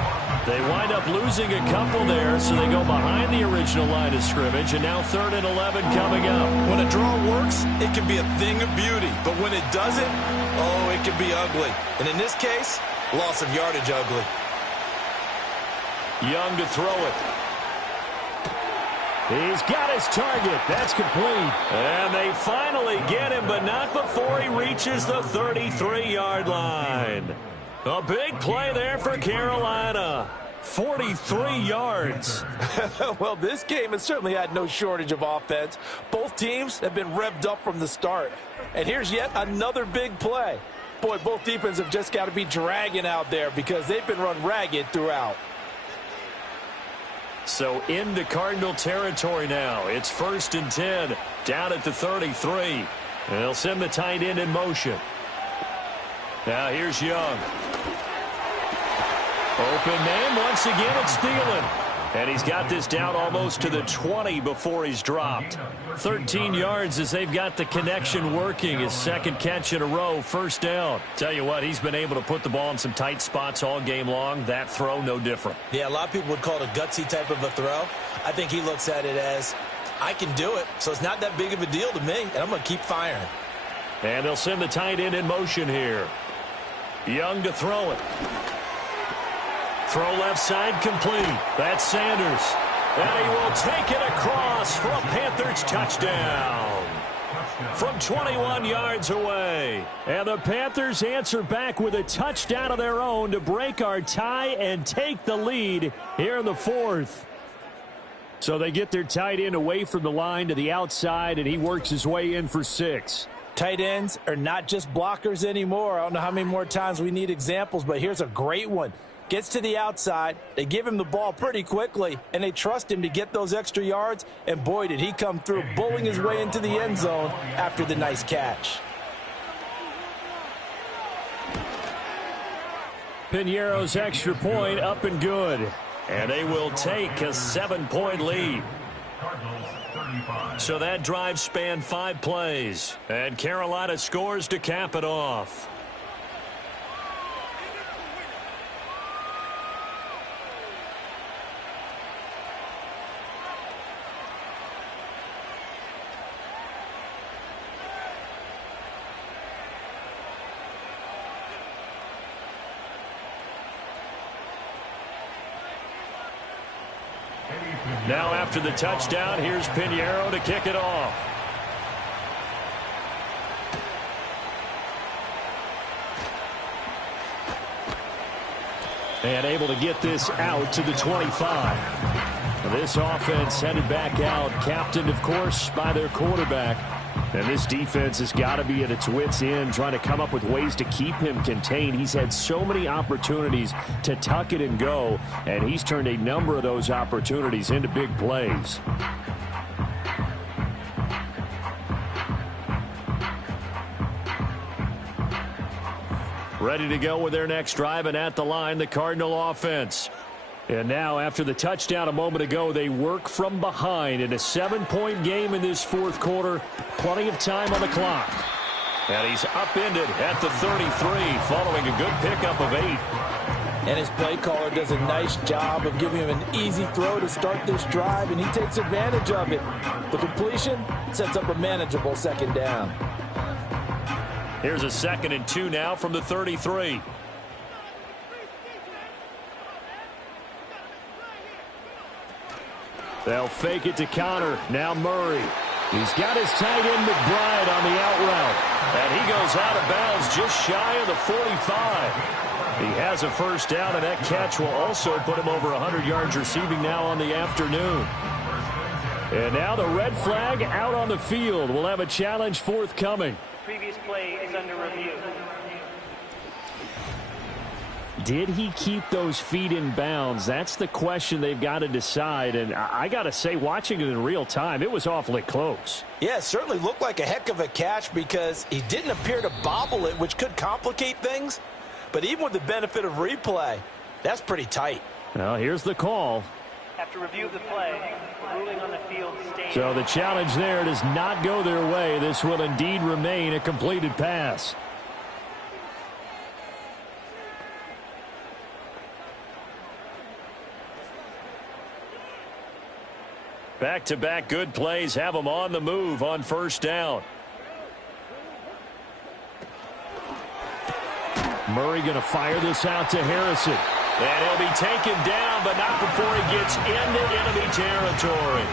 They wind up losing a couple there, so they go behind the original line of scrimmage, and now 3rd and 11 coming up. When a draw works, it can be a thing of beauty. But when it doesn't, oh, it can be ugly. And in this case, loss of yardage ugly. Young to throw it. He's got his target. That's complete. And they finally get him, but not before he reaches the 33-yard line. A big play there for Carolina. 43 yards. Well, this game has certainly had no shortage of offense. Both teams have been revved up from the start. And here's yet another big play. Boy, both defenses have just got to be dragging out there because they've been run ragged throughout. So into Cardinal territory now. It's 1st and 10 down at the 33. And they'll send the tight end in motion. Now here's Young. Open man once again. It's Thielen. And he's got this down almost to the 20 before he's dropped. 13 yards as they've got the connection working. His 2nd catch in a row, 1st down. Tell you what, he's been able to put the ball in some tight spots all game long. That throw, no different. Yeah, a lot of people would call it a gutsy type of a throw. I think he looks at it as, I can do it, so it's not that big of a deal to me, and I'm going to keep firing. And they'll send the tight end in motion here. Young to throw it. Throw left side complete. That's Sanders. And he will take it across for a Panthers touchdown. From 21 yards away. And the Panthers answer back with a touchdown of their own to break our tie and take the lead here in the 4th. So they get their tight end away from the line to the outside, and he works his way in for 6. Tight ends are not just blockers anymore. I don't know how many more times we need examples, but here's a great one. Gets to the outside, they give him the ball pretty quickly, and they trust him to get those extra yards, and boy, did he come through, bowling his way into the end zone after the nice catch. Piñeiro's extra point up and good. And they will take a 7-point lead. So that drive spanned 5 plays, and Carolina scores to cap it off. Now after the touchdown, here's Piñeiro to kick it off. And able to get this out to the 25. This offense headed back out, captained, of course, by their quarterback. And this defense has got to be at its wits' end, trying to come up with ways to keep him contained. He's had so many opportunities to tuck it and go, and he's turned a number of those opportunities into big plays. Ready to go with their next drive, and at the line, the Cardinal offense. And now, after the touchdown a moment ago, they work from behind in a 7-point game in this 4th quarter. Plenty of time on the clock. And he's upended at the 33 following a good pickup of 8. And his play caller does a nice job of giving him an easy throw to start this drive, and he takes advantage of it. The completion sets up a manageable 2nd down. Here's a 2nd and 2 now from the 33. They'll fake it to Connor. Now Murray. He's got his tight end McBride on the out route. And he goes out of bounds just shy of the 45. He has a first down, and that catch will also put him over 100 yards receiving now on the afternoon. And now the red flag out on the field. We'll have a challenge forthcoming. Previous play is under review. Did he keep those feet in bounds? That's the question they've got to decide. And I got to say, watching it in real time, it was awfully close. Yeah, it certainly looked like a heck of a catch because he didn't appear to bobble it, which could complicate things. But even with the benefit of replay, that's pretty tight. Well, here's the call. After review of the play, ruling on the field stands. So the challenge there does not go their way. This will indeed remain a completed pass. Back-to-back good plays have them on the move on first down. Murray going to fire this out to Harrison. And he'll be taken down, but not before he gets into enemy territory.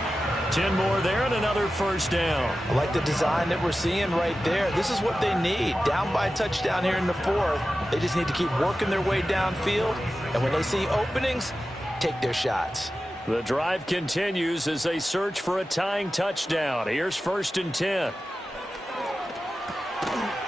10 more there and another first down. I like the design that we're seeing right there. This is what they need. Down by a touchdown here in the fourth. They just need to keep working their way downfield. And when they see openings, take their shots. The drive continues as they search for a tying touchdown. Here's 1st and 10.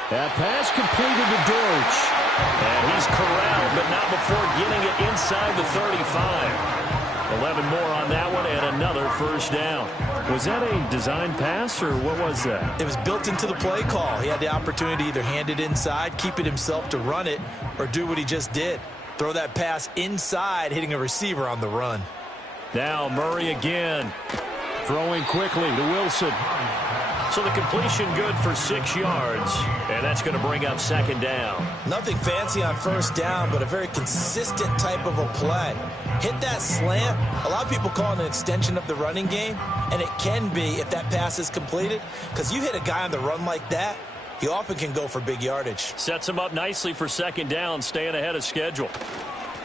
That pass completed to Dortch. And he's corralled, but not before getting it inside the 35. 11 more on that one and another first down. Was that a design pass or what was that? It was built into the play call. He had the opportunity to either hand it inside, keep it himself to run it, or do what he just did. Throw that pass inside, hitting a receiver on the run. Now Murray again. Throwing quickly to Wilson. So the completion good for 6 yards. And that's going to bring up 2nd down. Nothing fancy on first down, but a very consistent type of a play. Hit that slant. A lot of people call it an extension of the running game. And it can be if that pass is completed. Because you hit a guy on the run like that, he often can go for big yardage. Sets him up nicely for 2nd down, staying ahead of schedule.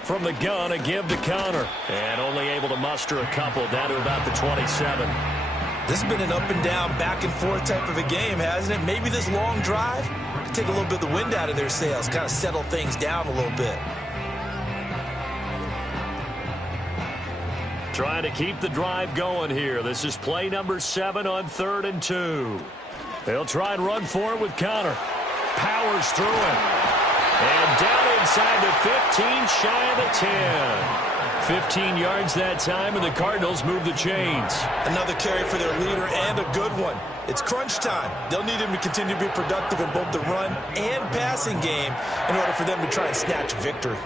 From the gun, a give to Connor. And only able to muster a couple down to about the 27. This has been an up and down, back and forth type of a game, hasn't it? Maybe this long drive could take a little bit of the wind out of their sails, kind of settle things down a little bit. Trying to keep the drive going here. This is play number 7 on 3rd and 2. They'll try and run for it with Connor. Powers through it. And down inside the 15, shy of the 10. 15 yards that time, and the Cardinals move the chains. Another carry for their leader, and a good one. It's crunch time. They'll need him to continue to be productive in both the run and passing game in order for them to try and snatch a victory.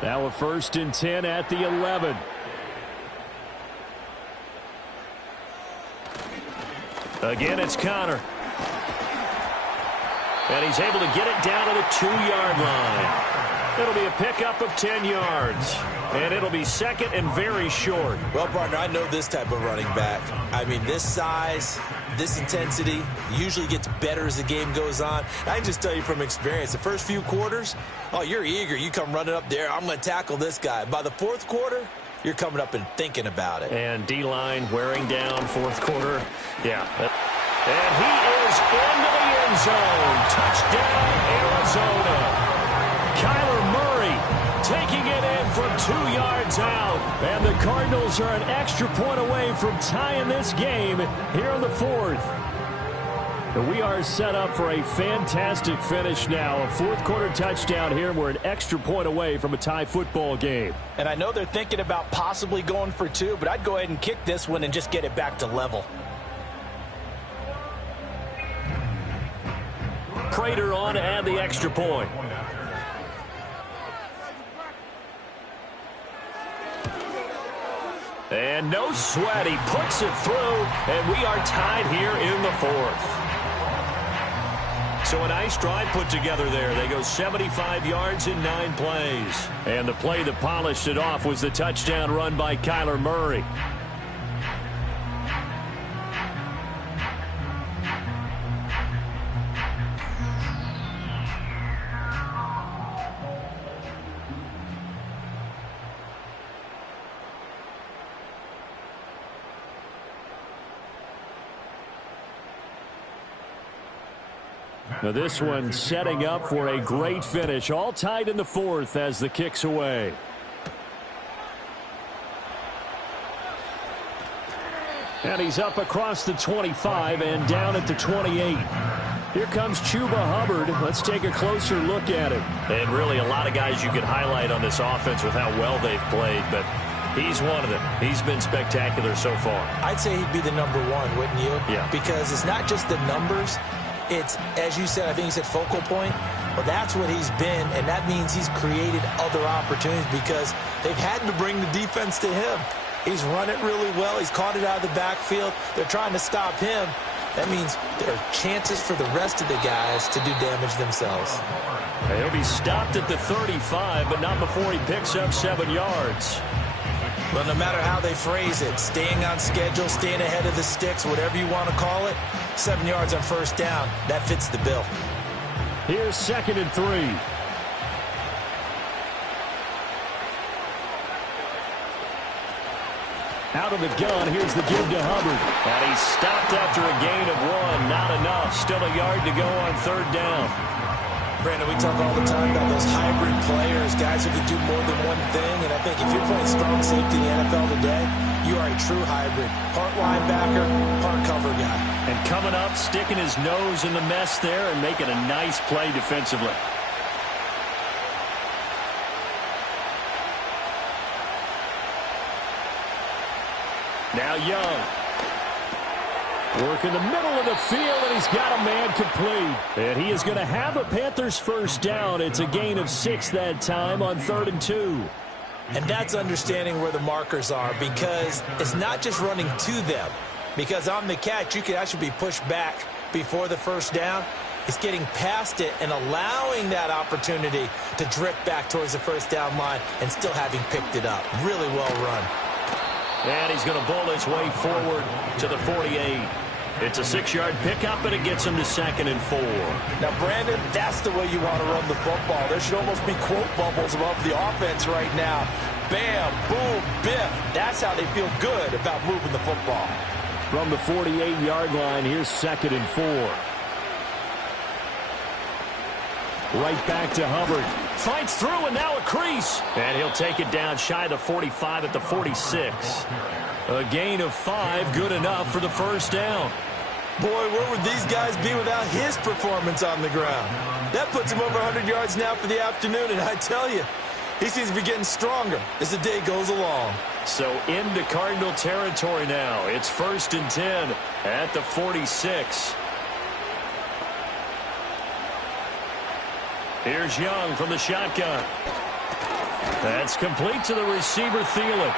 Now a 1st and 10 at the 11. Again, it's Connor. And he's able to get it down to the 2-yard line. It'll be a pickup of 10 yards. And it'll be 2nd and very short. Well, partner, I know this type of running back. I mean, this size, this intensity usually gets better as the game goes on. I can just tell you from experience, the first few quarters, oh, you're eager. You come running up there, I'm going to tackle this guy. By the 4th quarter, you're coming up and thinking about it. And D-line wearing down 4th quarter. Yeah. And he is into the end zone. Touchdown, Arizona. Kyler Murray taking it in from 2 yards out. And the Cardinals are an extra point away from tying this game here in the 4th. We are set up for a fantastic finish now. A 4th quarter touchdown here. We're an extra point away from a tie football game. And I know they're thinking about possibly going for 2, but I'd go ahead and kick this one and just get it back to level. Prater on to add the extra point. And no sweat. He puts it through, and we are tied here in the 4th. So a nice drive put together there. They go 75 yards in 9 plays. And the play that polished it off was the touchdown run by Kyler Murray. Now this one setting up for a great finish. All tied in the fourth as the kick's away. And he's up across the 25 and down at the 28. Here comes Chuba Hubbard. Let's take a closer look at him. And really a lot of guys you could highlight on this offense with how well they've played, but he's one of them. He's been spectacular so far. I'd say he'd be the number one, wouldn't you? Yeah. Because it's not just the numbers. It's, as you said, I think you said focal point. Well, that's what he's been, and that means he's created other opportunities because they've had to bring the defense to him. He's run it really well. He's caught it out of the backfield. They're trying to stop him. That means there are chances for the rest of the guys to do damage themselves. He'll be stopped at the 35, but not before he picks up 7 yards. Well, no matter how they phrase it, staying on schedule, staying ahead of the sticks, whatever you want to call it, 7 yards on first down, that fits the bill. Here's 2nd and 3. Out of the gun, here's the give to Hubbard. And he's stopped after a gain of 1. Not enough. Still a yard to go on 3rd down. Brandon, we talk all the time about those hybrid players, guys who can do more than one thing. And I think if you're playing strong safety in the NFL today, you are a true hybrid. Part linebacker, part cover guy. And coming up, sticking his nose in the mess there and making a nice play defensively. Now Young. Work in the middle of the field, and he's got a man complete. And he is going to have a Panthers first down. It's a gain of 6 that time on 3rd and 2. And that's understanding where the markers are because it's not just running to them. Because on the catch, you could actually be pushed back before the first down. It's getting past it and allowing that opportunity to drip back towards the first down line and still having picked it up. Really well run. And he's going to bowl his way forward to the 48. It's a 6-yard pickup, and it gets him to 2nd and 4. Now, Brandon, that's the way you want to run the football. There should almost be quote bubbles above the offense right now. Bam, boom, biff. That's how they feel good about moving the football. From the 48-yard line, here's 2nd and 4. Right back to Hubbard. Fights through, and now a crease. And he'll take it down shy of the 45 at the 46. A gain of 5, good enough for the first down. Boy, where would these guys be without his performance on the ground? That puts him over 100 yards now for the afternoon, and I tell you, he seems to be getting stronger as the day goes along. So into Cardinal territory now. It's 1st and 10 at the 46. Here's Young from the shotgun. That's complete to the receiver, Thielen.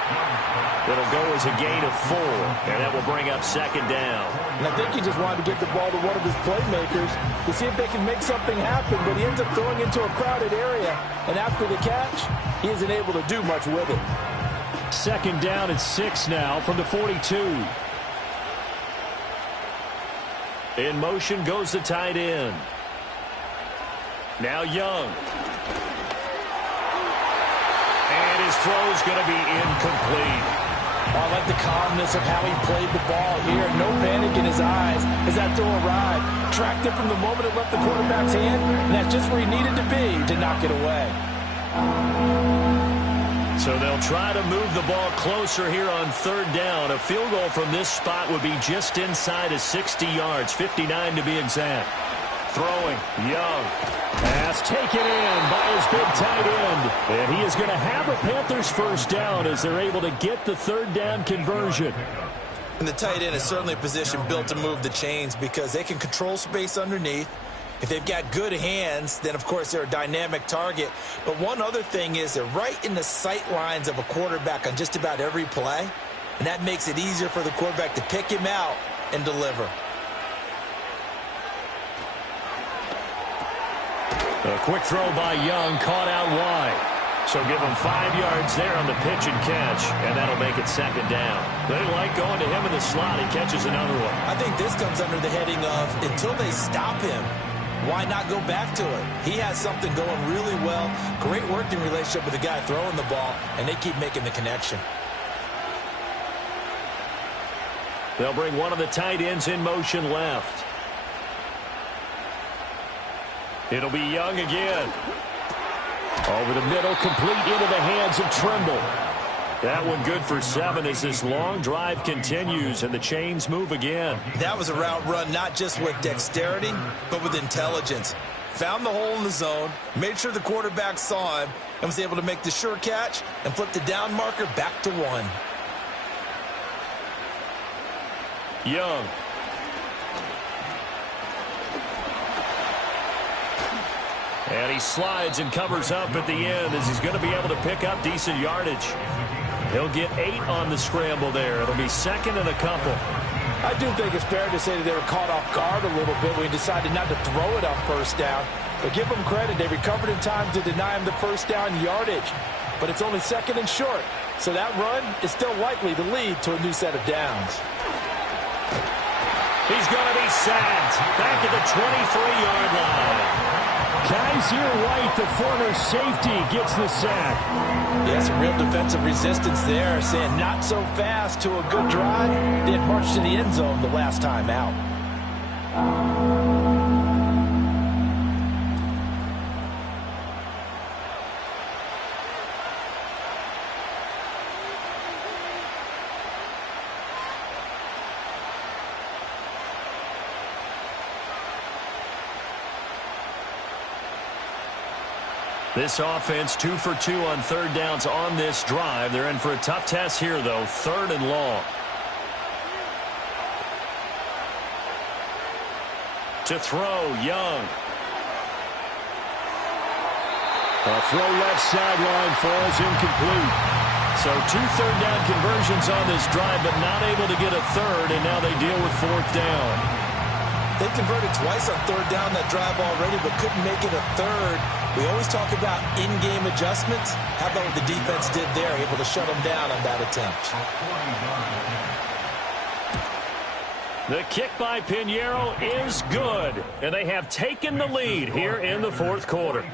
It'll go as a gain of 4, and that will bring up 2nd down. And I think he just wanted to get the ball to one of his playmakers to see if they can make something happen, but he ends up throwing into a crowded area, and after the catch, he isn't able to do much with it. 2nd down and 6 now from the 42. In motion goes the tight end. Now Young. And his throw's going to be incomplete. I like the calmness of how he played the ball here. No panic in his eyes as that throw arrived. Tracked it from the moment it left the quarterback's hand, and that's just where he needed to be to knock it away. So they'll try to move the ball closer here on 3rd down. A field goal from this spot would be just inside of 60 yards, 59 to be exact. Throwing, Young. Pass taken in by his big tight end. And he is going to have a Panthers first down as they're able to get the 3rd down conversion. And the tight end is certainly a position built to move the chains because they can control space underneath. If they've got good hands, then, of course, they're a dynamic target. But one other thing is they're right in the sight lines of a quarterback on just about every play. And that makes it easier for the quarterback to pick him out and deliver. A quick throw by Young, caught out wide. So give him 5 yards there on the pitch and catch, and that'll make it 2nd down. They like going to him in the slot. He catches another one. I think this comes under the heading of until they stop him, why not go back to it? He has something going really well. Great working relationship with the guy throwing the ball, and they keep making the connection. They'll bring one of the tight ends in motion left. It'll be Young again. Over the middle, complete into the hands of Trimble. That one good for 7 as this long drive continues and the chains move again. That was a route run not just with dexterity, but with intelligence. Found the hole in the zone, made sure the quarterback saw him, and was able to make the sure catch and flip the down marker back to 1. Young. And he slides and covers up at the end as he's going to be able to pick up decent yardage. He'll get 8 on the scramble there. It'll be 2nd and a couple. I do think it's fair to say that they were caught off guard a little bit when he decided not to throw it on first down. But give them credit. They recovered in time to deny him the first down yardage. But it's only 2nd and short. So that run is still likely to lead to a new set of downs. He's going to be sacked back at the 23-yard line. Kaiser White, the former safety, gets the sack. Yeah, some real defensive resistance there, saying not so fast to a good drive. They had marched to the end zone the last time out. This offense 2 for 2 on 3rd downs on this drive. They're in for a tough test here, though. 3rd and long. To throw, Young. A throw left sideline falls incomplete. So 2 3rd down conversions on this drive, but not able to get a 3rd, and now they deal with 4th down. They converted twice on 3rd down that drive already, but couldn't make it a 3rd. We always talk about in-game adjustments. How about what the defense did there, able to shut them down on that attempt? The kick by Pinheiro is good, and they have taken the lead here in the 4th quarter.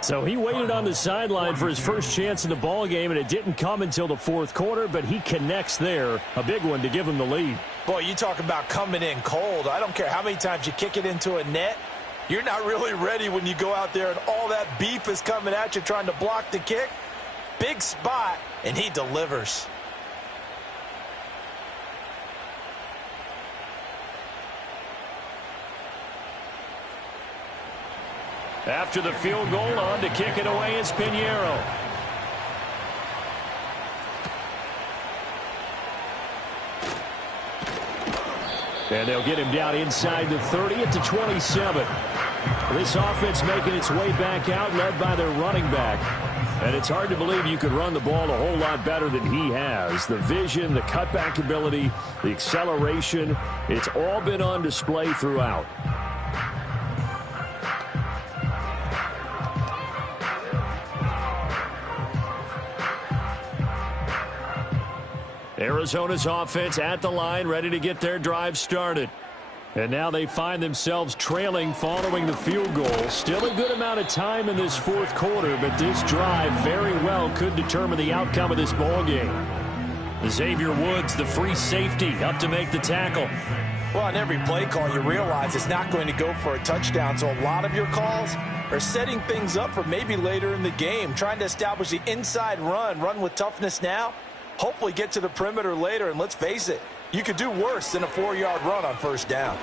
So he waited on the sideline for his first chance in the ball game, and it didn't come until the 4th quarter, but he connects there, a big one to give him the lead. Boy, you talk about coming in cold. I don't care how many times you kick it into a net. You're not really ready when you go out there and all that beef is coming at you trying to block the kick. Big spot, and he delivers. After the field goal, on to kick it away is Pinheiro. And they'll get him down inside the 30 at the 27. This offense making its way back out, led by their running back. And it's hard to believe you could run the ball a whole lot better than he has. The vision, the cutback ability, the acceleration, it's all been on display throughout. Arizona's offense at the line, ready to get their drive started. And now they find themselves trailing following the field goal. Still a good amount of time in this 4th quarter, but this drive very well could determine the outcome of this ball game. Xavier Woods, the free safety, up to make the tackle. Well, on every play call, you realize it's not going to go for a touchdown, so a lot of your calls are setting things up for maybe later in the game, trying to establish the inside run with toughness now, hopefully get to the perimeter later, and let's face it, you could do worse than a 4-yard run on first down.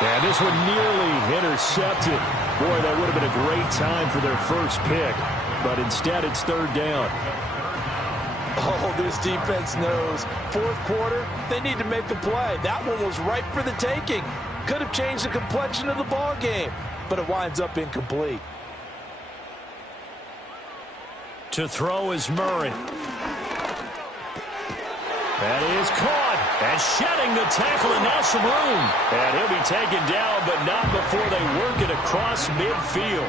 And this one nearly intercepted. Boy, that would have been a great time for their first pick, but instead it's 3rd down. Oh, this defense knows. 4th quarter, they need to make a play. That one was ripe for the taking. Could have changed the complexion of the ball game, but it winds up incomplete. To throw is Murray. That is caught, and shedding the tackle, and now some room. And he'll be taken down, but not before they work it across midfield.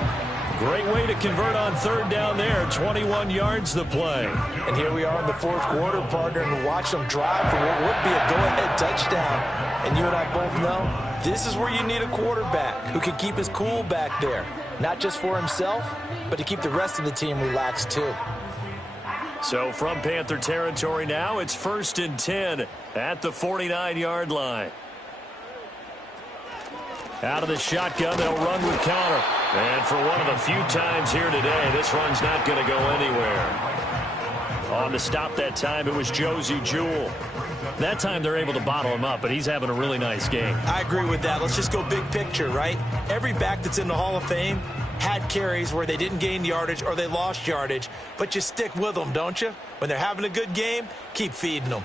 Great way to convert on 3rd down there. 21 yards the play. And here we are in the 4th quarter, partner, and watch them drive for what would be a go-ahead touchdown. And you and I both know this is where you need a quarterback who can keep his cool back there. Not just for himself, but to keep the rest of the team relaxed too. So from Panther territory now, it's 1st and 10 at the 49-yard line. Out of the shotgun, they'll run with counter. And for one of the few times here today, this run's not going to go anywhere. On the stop that time, it was Josie Jewell. That time they're able to bottle him up, but he's having a really nice game. I agree with that. Let's just go big picture, right? Every back that's in the Hall of Fame had carries where they didn't gain yardage or they lost yardage, but you stick with them, don't you? When they're having a good game, keep feeding them.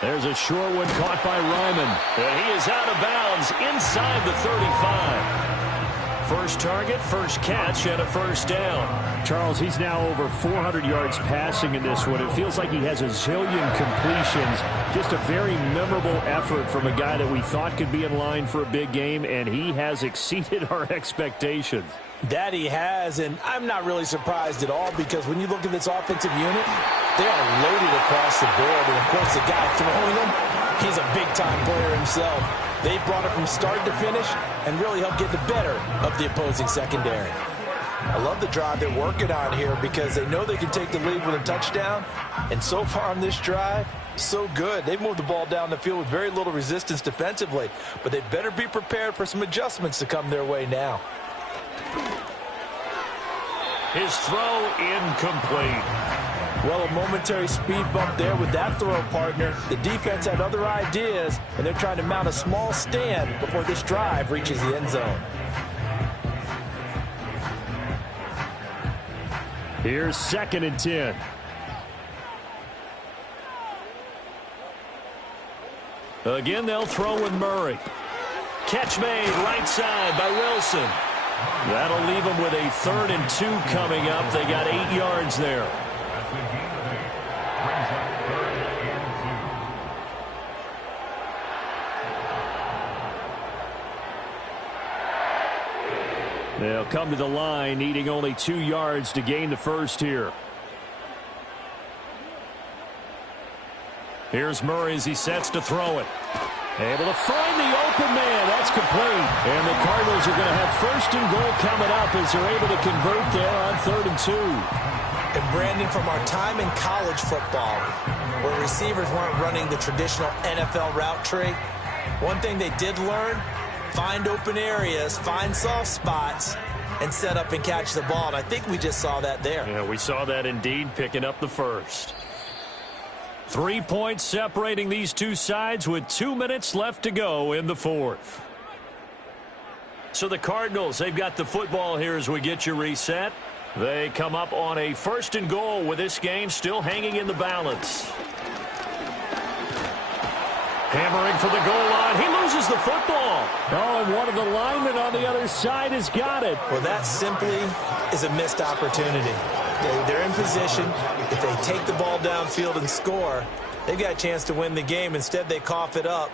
There's a short one caught by Ryman. And he is out of bounds inside the 35. First target, first catch, and a first down. Charles, he's now over 400 yards passing in this one. It feels like he has a zillion completions. Just a very memorable effort from a guy that we thought could be in line for a big game, and he has exceeded our expectations. That he has, and I'm not really surprised at all because when you look at this offensive unit, they are loaded across the board. And, of course, the guy throwing them, he's a big-time player himself. They brought it from start to finish and really helped get the better of the opposing secondary. I love the drive they're working on here because they know they can take the lead with a touchdown. And so far on this drive, so good. They've moved the ball down the field with very little resistance defensively, but they better be prepared for some adjustments to come their way now. His throw incomplete. Well, a momentary speed bump there with that throw, partner. The defense had other ideas, and they're trying to mount a small stand before this drive reaches the end zone. Here's 2nd and 10. Again, they'll throw with Murray. Catch made right side by Wilson. That'll leave them with a 3rd and 2 coming up. They got 8 yards there. They'll come to the line, needing only 2 yards to gain the first here. Here's Murray as he sets to throw it. Able to find the open man. That's complete. And the Cardinals are going to have 1st and goal coming up as they're able to convert there on 3rd and 2. And Brandon, from our time in college football, where receivers weren't running the traditional NFL route tree, one thing they did learn, find open areas, find soft spots, and set up and catch the ball. And I think we just saw that there. Yeah, we saw that indeed, picking up the first. 3 points separating these two sides with 2 minutes left to go in the 4th. So the Cardinals, they've got the football here as we get you reset. They come up on a 1st and goal with this game still hanging in the balance. Hammering for the goal line. He loses the football. Oh, and one of the linemen on the other side has got it. Well, that simply is a missed opportunity. They're in position. If they take the ball downfield and score, they've got a chance to win the game. Instead, they cough it up.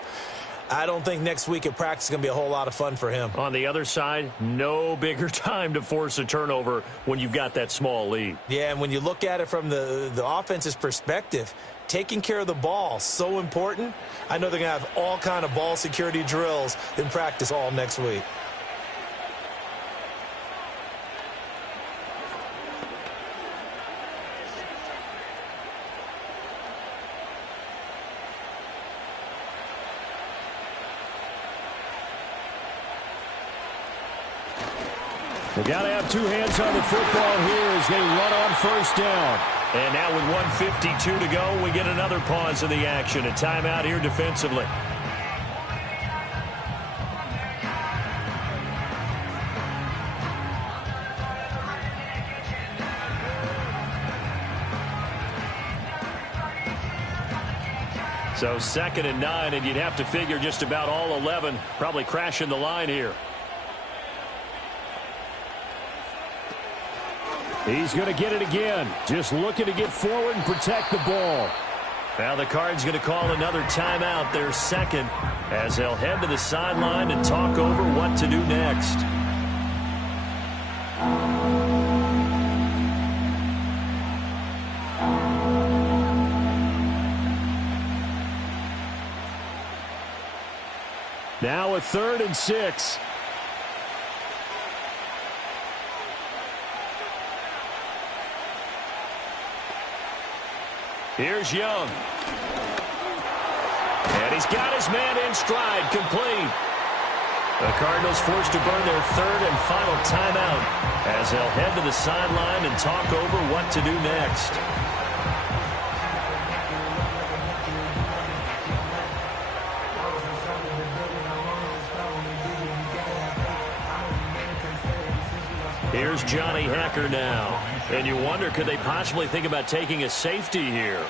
I don't think next week at practice is going to be a whole lot of fun for him. On the other side, no bigger time to force a turnover when you've got that small lead. Yeah, and when you look at it from the offense's perspective, taking care of the ball, so important. I know they're going to have all kind of ball security drills in practice all next week. They got to have 2 hands on the football here as they run on 1st down. And now with 1:52 to go, we get another pause in the action. A timeout here defensively. So 2nd and 9, and you'd have to figure just about all 11 probably crashing the line here. He's going to get it again. Just looking to get forward and protect the ball. Now the Cards going to call another timeout, their 2nd, as they'll head to the sideline and talk over what to do next. Now a 3rd and 6. Here's Young. And he's got his man in stride, complete. The Cardinals forced to burn their third and final timeout as they'll head to the sideline and talk over what to do next. Here's Johnny Hacker now. And you wonder, could they possibly think about taking a safety here?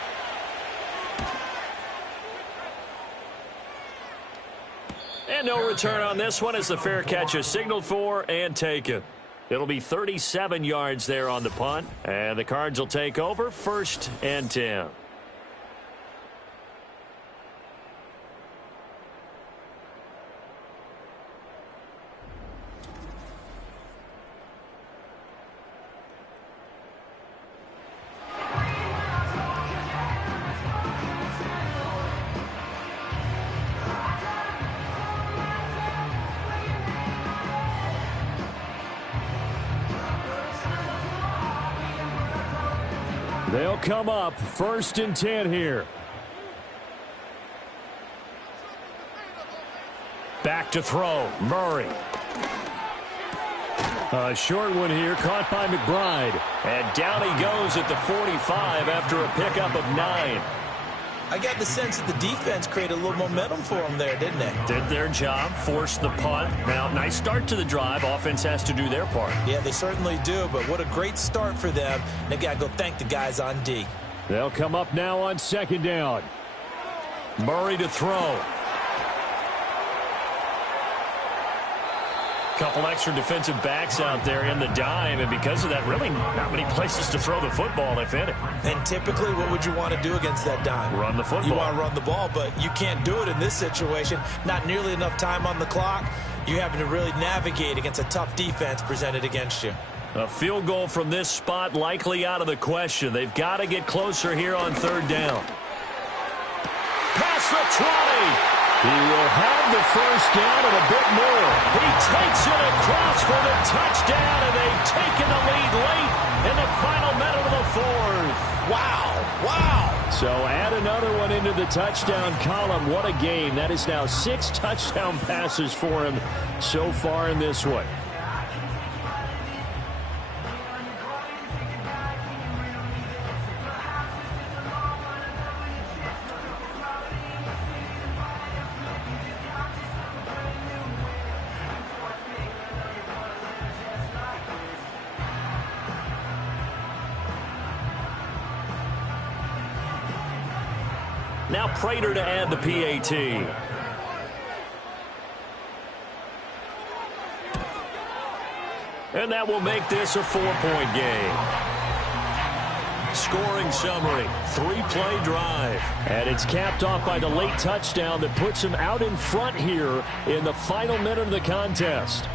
And no return on this one as the fair catch is signaled for and taken. It'll be 37 yards there on the punt. And the Cards will take over 1st and 10. They'll come up 1st and 10 here. Back to throw. Murray. A short one here, caught by McBride. And down he goes at the 45 after a pickup of 9. I got the sense that the defense created a little momentum for them there, didn't they? Did their job, forced the punt. Now, nice start to the drive. Offense has to do their part. Yeah, they certainly do, but what a great start for them. They've got to go thank the guys on D. They'll come up now on 2nd down. Murray to throw. Couple extra defensive backs out there in the dime, and because of that, really not many places to throw the football, if any. And typically, what would you want to do against that dime? Run the football. You want to run the ball, but you can't do it in this situation. Not nearly enough time on the clock. You're having to really navigate against a tough defense presented against you. A field goal from this spot likely out of the question. They've got to get closer here on 3rd down. Past the 20. He will have the 1st down and a bit more. He takes it across for the touchdown, and they've taken the lead late in the final minute of the 4th. Wow. Wow. So add another one into the touchdown column. What a game. That is now 6 touchdown passes for him so far in this one. Now Prater to add the PAT. And that will make this a 4-point game. Scoring summary, 3-play drive. And it's capped off by the late touchdown that puts him out in front here in the final minute of the contest.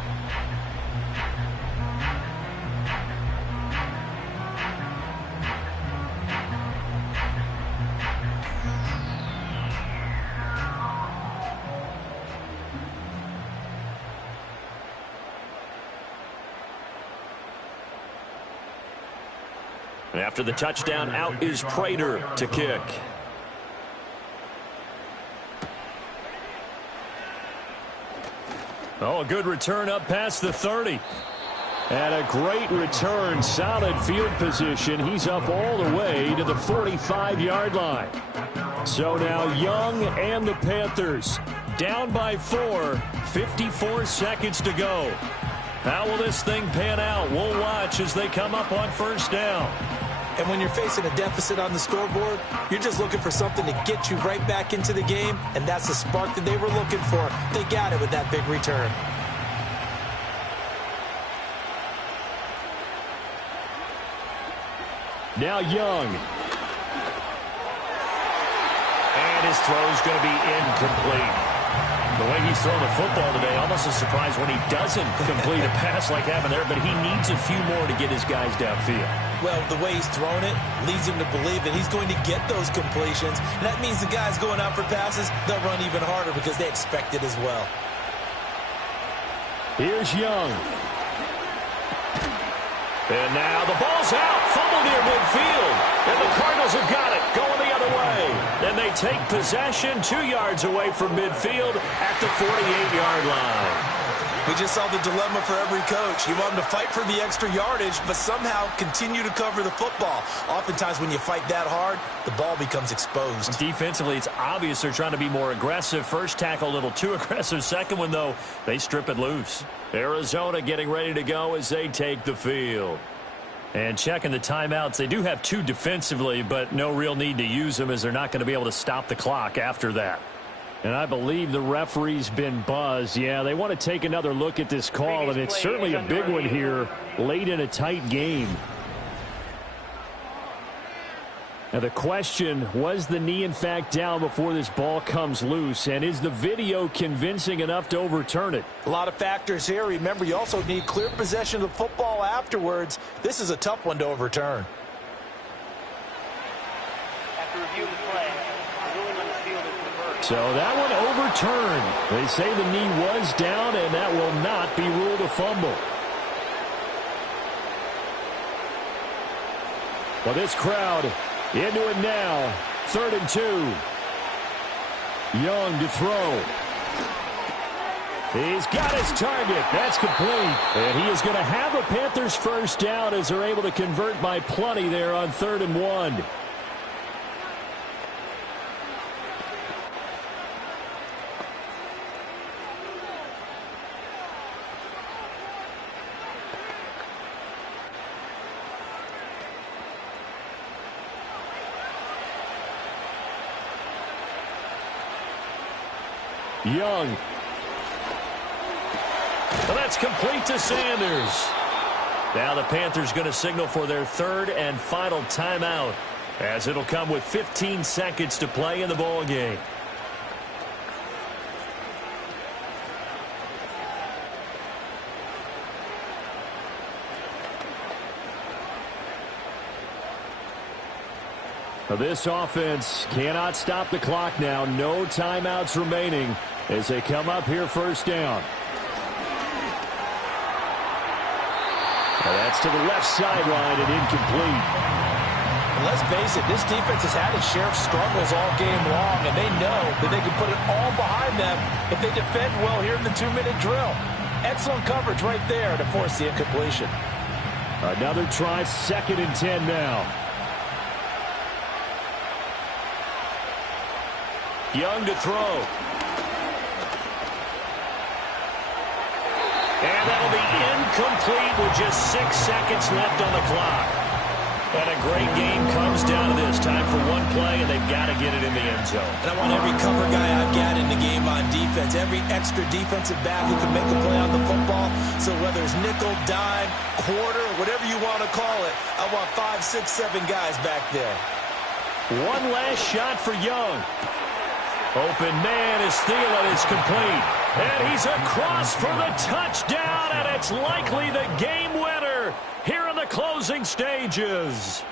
And after the touchdown, out is Prater to kick. Oh, a good return up past the 30. And a great return, solid field position. He's up all the way to the 45-yard line. So now Young and the Panthers down by 4, 54 seconds to go. How will this thing pan out? We'll watch as they come up on 1st down. And when you're facing a deficit on the scoreboard, you're just looking for something to get you right back into the game, and that's the spark that they were looking for. They got it with that big return. Now Young. And his throw's going to be incomplete. The way he's thrown the football today, almost a surprise when he doesn't complete a pass like happened there, but he needs a few more to get his guys downfield. Well, the way he's thrown it leads him to believe that he's going to get those completions. And that means the guys going out for passes, they'll run even harder because they expect it as well. Here's Young. And now the ball's out. Fumble near midfield. And the Cardinals have got it. Going the other way. And And they take possession 2 yards away from midfield at the 48-yard line. We just saw the dilemma for every coach. You want them to fight for the extra yardage, but somehow continue to cover the football. Oftentimes when you fight that hard, the ball becomes exposed. Defensively, it's obvious they're trying to be more aggressive. First tackle, a little too aggressive. Second one, though, they strip it loose. Arizona getting ready to go as they take the field. And checking the timeouts, they do have 2 defensively, but no real need to use them as they're not going to be able to stop the clock after that. And I believe the referee's been buzzed. Yeah, they want to take another look at this call, and it's certainly a big one here late in a tight game. Now the question, was the knee in fact down before this ball comes loose? And is the video convincing enough to overturn it? A lot of factors here. Remember, you also need clear possession of the football afterwards. This is a tough one to overturn. After reviewing the play, the ruling on the field is reversed. So that one overturned. They say the knee was down, and that will not be ruled a fumble. Well, this crowd into it now. 3rd and 2. Young to throw. He's got his target. That's complete. And he is going to have a Panthers first down as they're able to convert by plenty there on 3rd and 1. Young. Well, that's complete to Sanders. Now the Panthers going to signal for their 3rd and final timeout, as it'll come with 15 seconds to play in the ball game. This offense cannot stop the clock now. No timeouts remaining as they come up here first down. That's to the left sideline and incomplete. Let's face it, this defense has had its share of struggles all game long, and they know that they can put it all behind them if they defend well here in the 2-minute drill. Excellent coverage right there to force the incompletion. Another try, 2nd and 10 now. Young to throw. And that'll be incomplete with just 6 seconds left on the clock. And a great game comes down to this. Time for one play, and they've got to get it in the end zone. And I want every cover guy I've got in the game on defense, every extra defensive back who can make a play on the football. So whether it's nickel, dime, quarter, whatever you want to call it, I want 5, 6, 7 guys back there. One last shot for Young. Open man is Thielen is complete. And he's across for the touchdown, and it's likely the game winner here in the closing stages.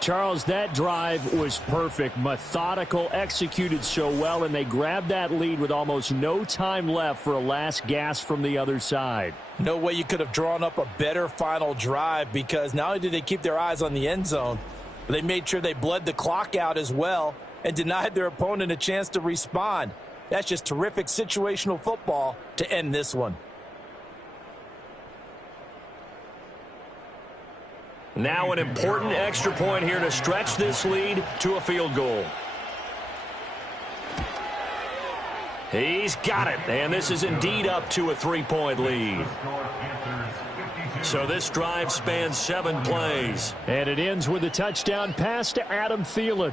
Charles, that drive was perfect, methodical, executed so well, and they grabbed that lead with almost no time left for a last gasp from the other side. No way you could have drawn up a better final drive, because not only did they keep their eyes on the end zone, but they made sure they bled the clock out as well and denied their opponent a chance to respond. That's just terrific situational football to end this one. Now an important extra point here to stretch this lead to a field goal. He's got it, and this is indeed up to a 3-point lead. So this drive spans 7 plays. And it ends with a touchdown pass to Adam Thielen.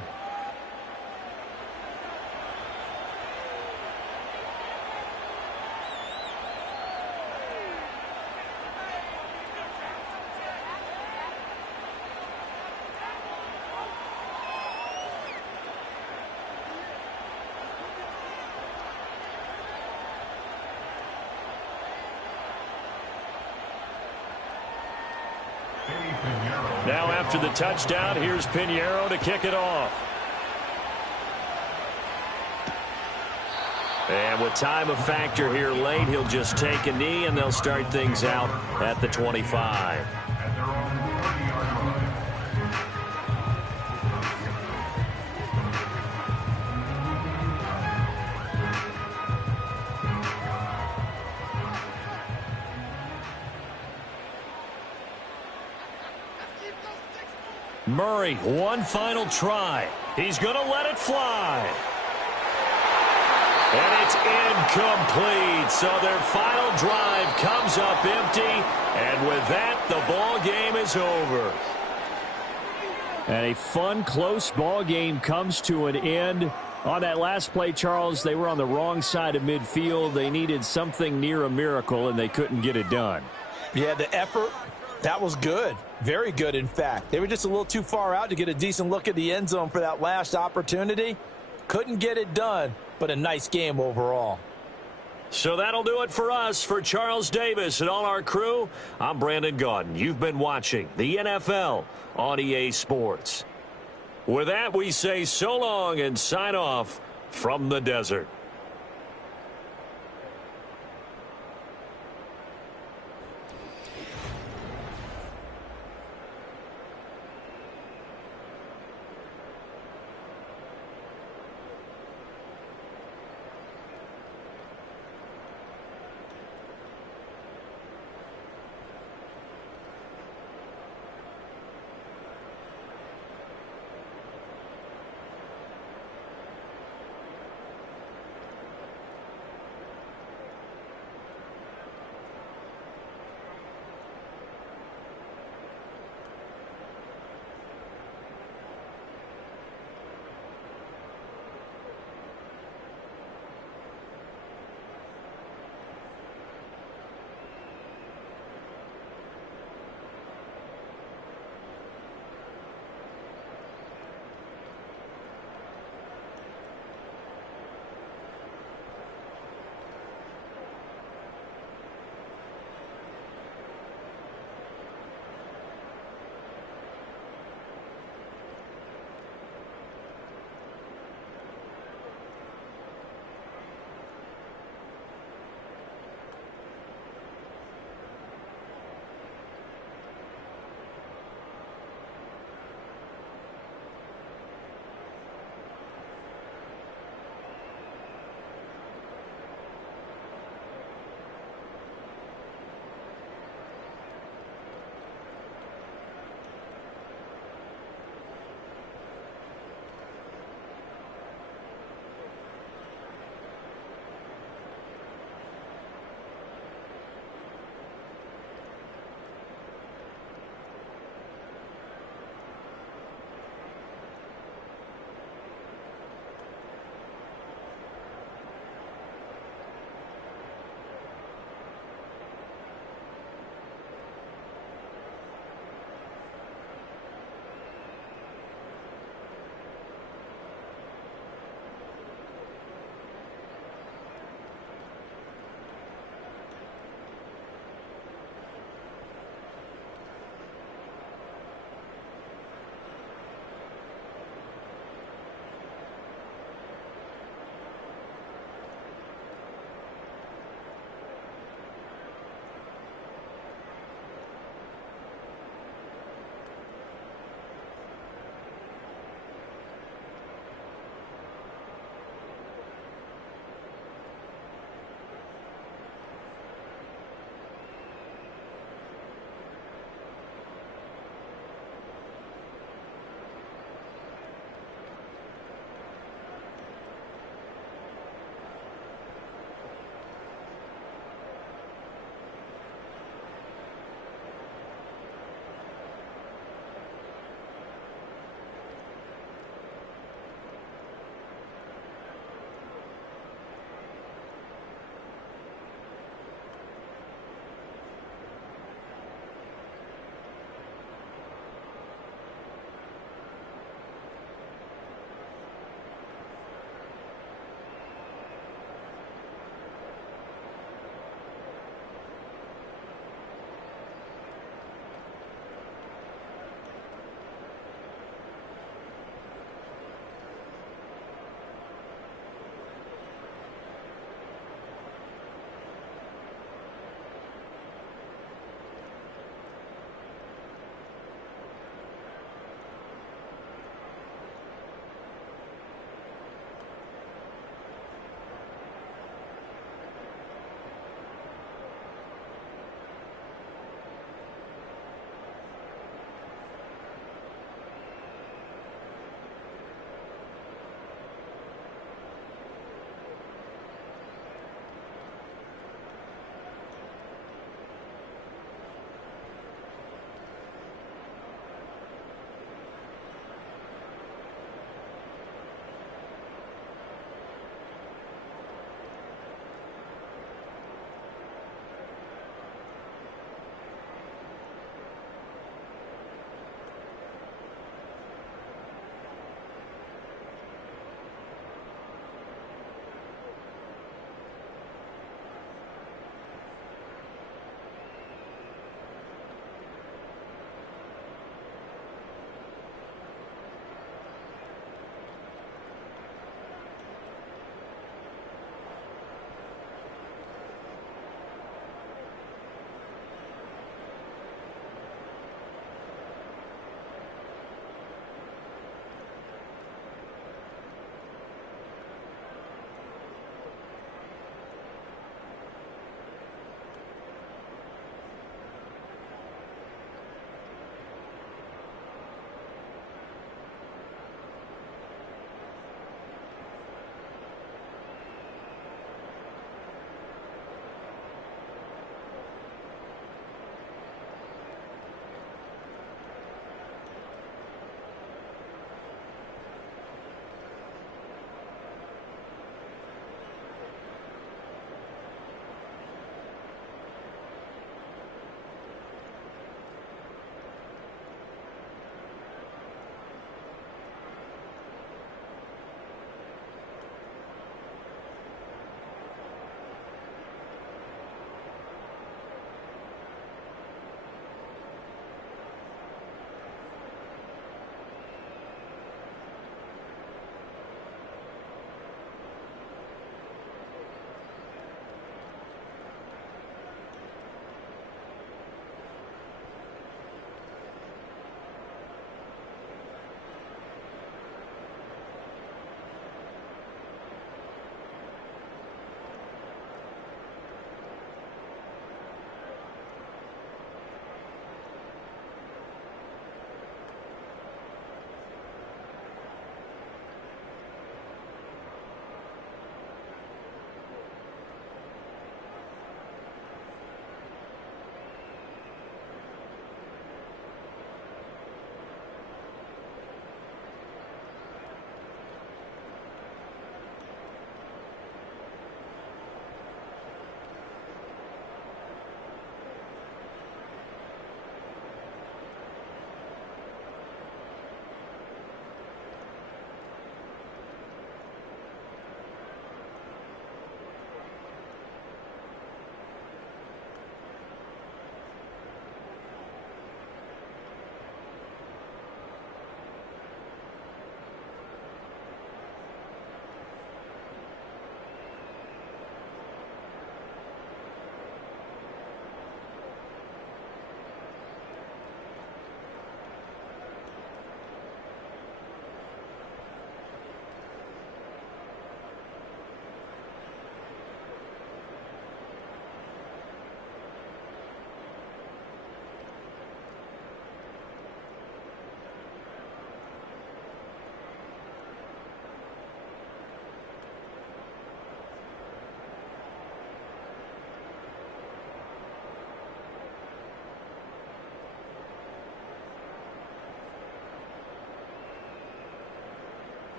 Now after the touchdown, here's Pinheiro to kick it off. And with time a factor here late, he'll just take a knee, and they'll start things out at the 25. Murray, one final try. He's going to let it fly. And it's incomplete. So their final drive comes up empty. And with that, the ball game is over. And a fun, close ball game comes to an end. On that last play, Charles, they were on the wrong side of midfield. They needed something near a miracle, and they couldn't get it done. Yeah, the effort, that was good. Very good, in fact. They were just a little too far out to get a decent look at the end zone for that last opportunity. Couldn't get it done, but a nice game overall. So that'll do it for us. For Charles Davis and all our crew, I'm Brandon Gaudin. You've been watching the NFL on EA Sports. With that, we say so long and sign off from the desert.